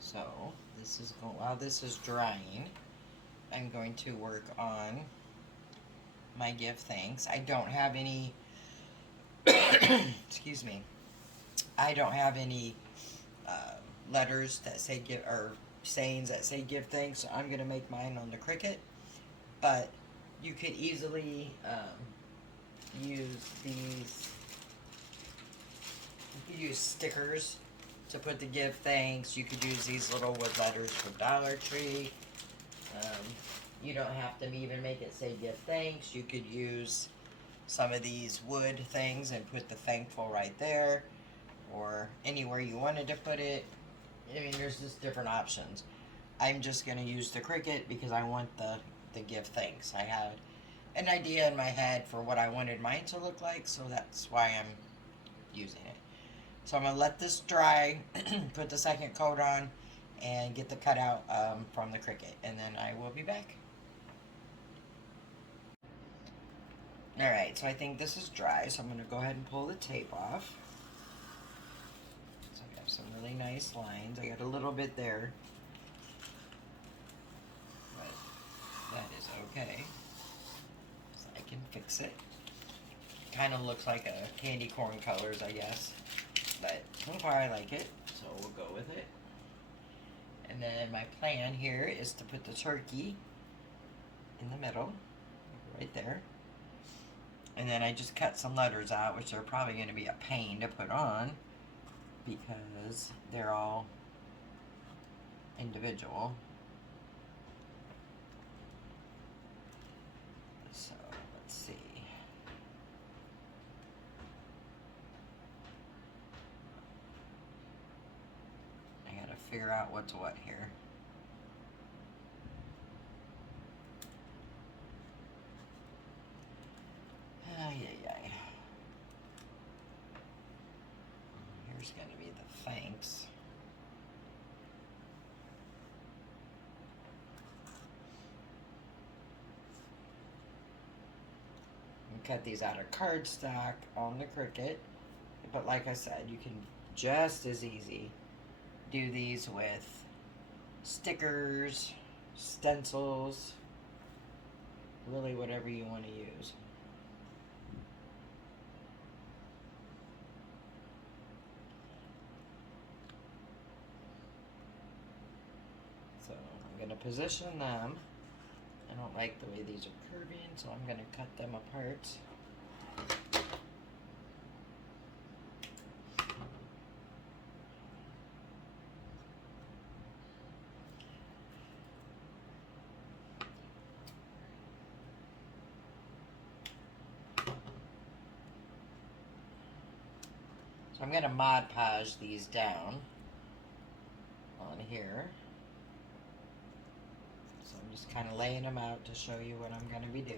So this is while this is drying, I'm going to work on my give thanks. I don't have any excuse me. I don't have any letters that say give, or sayings that say give thanks. So I'm going to make mine on the Cricut, but you could easily use these. You could use stickers to put the give thanks. You could use these little wood letters from Dollar Tree. You don't have to even make it say give thanks. You could use some of these wood things and put the thankful right there, or anywhere you wanted to put it. I mean, there's just different options. I'm just going to use the Cricut because I want the give thanks. I had an idea in my head for what I wanted mine to look like, so that's why I'm using it. So I'm going to let this dry, put the second coat on, and get the cutout from the Cricut, and then I will be back. Alright, so I think this is dry, so I'm going to go ahead and pull the tape off. So I have some really nice lines. I got a little bit there, but that is okay. So I can fix it. Kind of looks like a candy corn colors, I guess. But so far I like it, so we'll go with it. And then my plan here is to put the turkey in the middle, right there. And then I just cut some letters out, which are probably going to be a pain to put on because they're all individual. So let's see. I gotta figure out what's what here. Here's going to be the thanks. And cut these out of cardstock on the Cricut. But like I said, you can just as easy do these with stickers, stencils, really whatever you want to use. So I'm going to position them. I don't like the way these are curving, so I'm going to cut them apart. So I'm going to Mod Podge these down on here. So I'm just kind of laying them out to show you what I'm going to be doing.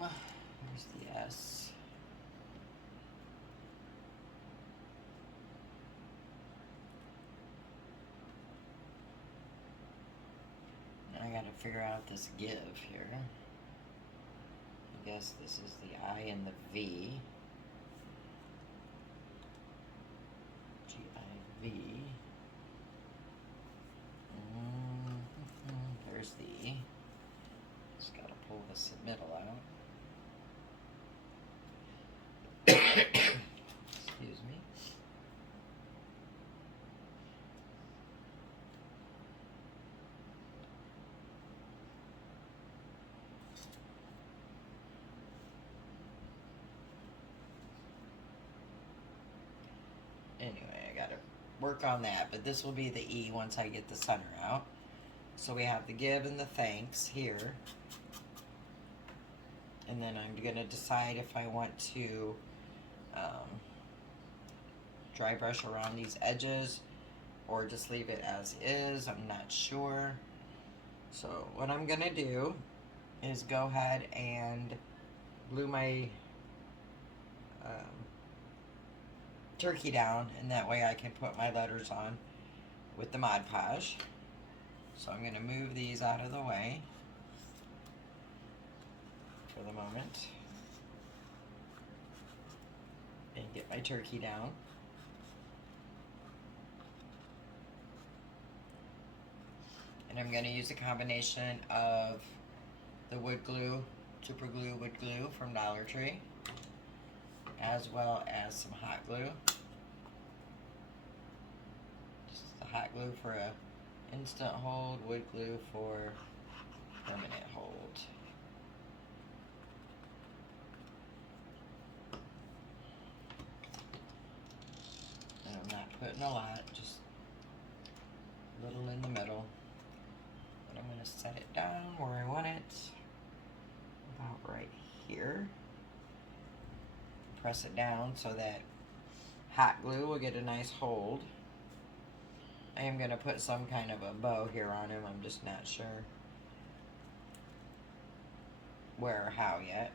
Here's the S. I gotta figure out this give here. I guess this is the I and the V. G-I-V. There's the E. Just gotta pull this middle out. Excuse me. Anyway, I gotta work on that, but this will be the E once I get the center out. So we have the give and the thanks here. And then I'm gonna decide if I want to dry brush around these edges or just leave it as is. I'm not sure. So what I'm gonna do is go ahead and glue my turkey down, and that way I can put my letters on with the Mod Podge. So I'm gonna move these out of the way for the moment and get my turkey down. And I'm going to use a combination of the wood glue, super glue wood glue from Dollar Tree, as well as some hot glue. Just the hot glue for a instant hold, wood glue for permanent hold. And I'm not putting a lot, just a little in the middle. But I'm going to set it down where I want it, about right here. Press it down so that hot glue will get a nice hold. I am going to put some kind of a bow here on him. I'm just not sure where or how yet,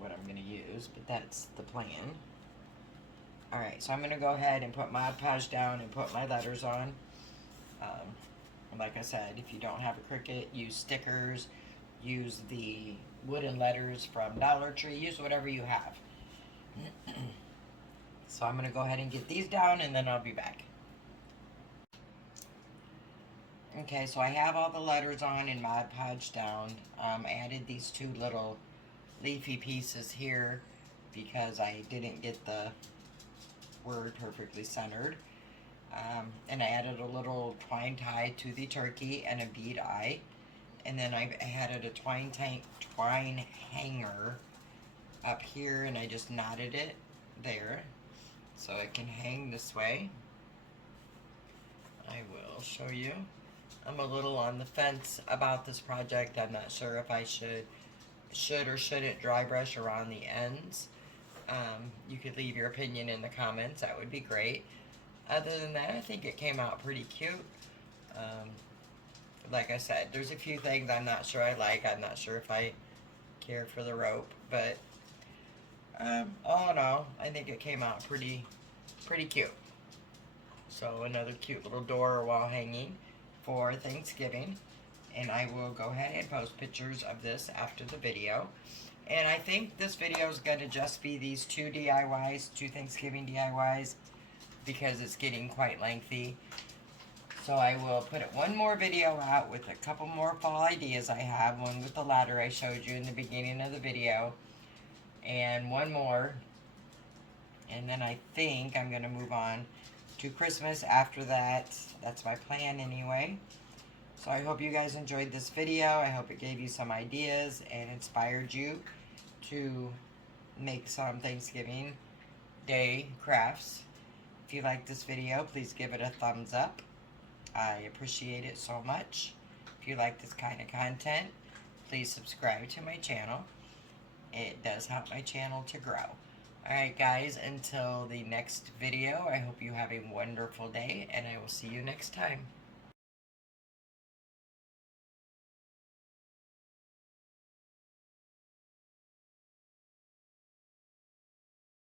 what I'm going to use, but that's the plan. Alright, so I'm going to go ahead and put Mod Podge down and put my letters on. Like I said, if you don't have a Cricut, use stickers, use the wooden letters from Dollar Tree, use whatever you have. So I'm going to go ahead and get these down and then I'll be back. Okay, so I have all the letters on and Mod Podge down. Added these two little leafy pieces here because I didn't get the word perfectly centered. And I added a little twine tie to the turkey and a bead eye. And then I added a twine hanger up here and I just knotted it there so it can hang this way. I will show you. I'm a little on the fence about this project. I'm not sure if I should or shouldn't dry brush around the ends. You could leave your opinion in the comments. That would be great. Other than that, I think it came out pretty cute. Like I said, there's a few things I'm not sure I like. I'm not sure if I care for the rope, but all in all, I think it came out pretty cute. So another cute little door or wall hanging for Thanksgiving. and I will go ahead and post pictures of this after the video. And I think this video is going to just be these two DIYs, two Thanksgiving DIYs, because it's getting quite lengthy. So I will put one more video out with a couple more fall ideas I have. One with the ladder I showed you in the beginning of the video. And one more. And then I think I'm going to move on to Christmas after that. That's my plan anyway. So I hope you guys enjoyed this video. I hope it gave you some ideas and inspired you to make some Thanksgiving Day crafts. If you like this video, please give it a thumbs up. I appreciate it so much. If you like this kind of content, please subscribe to my channel. It does help my channel to grow. Alright guys, until the next video, I hope you have a wonderful day, and I will see you next time.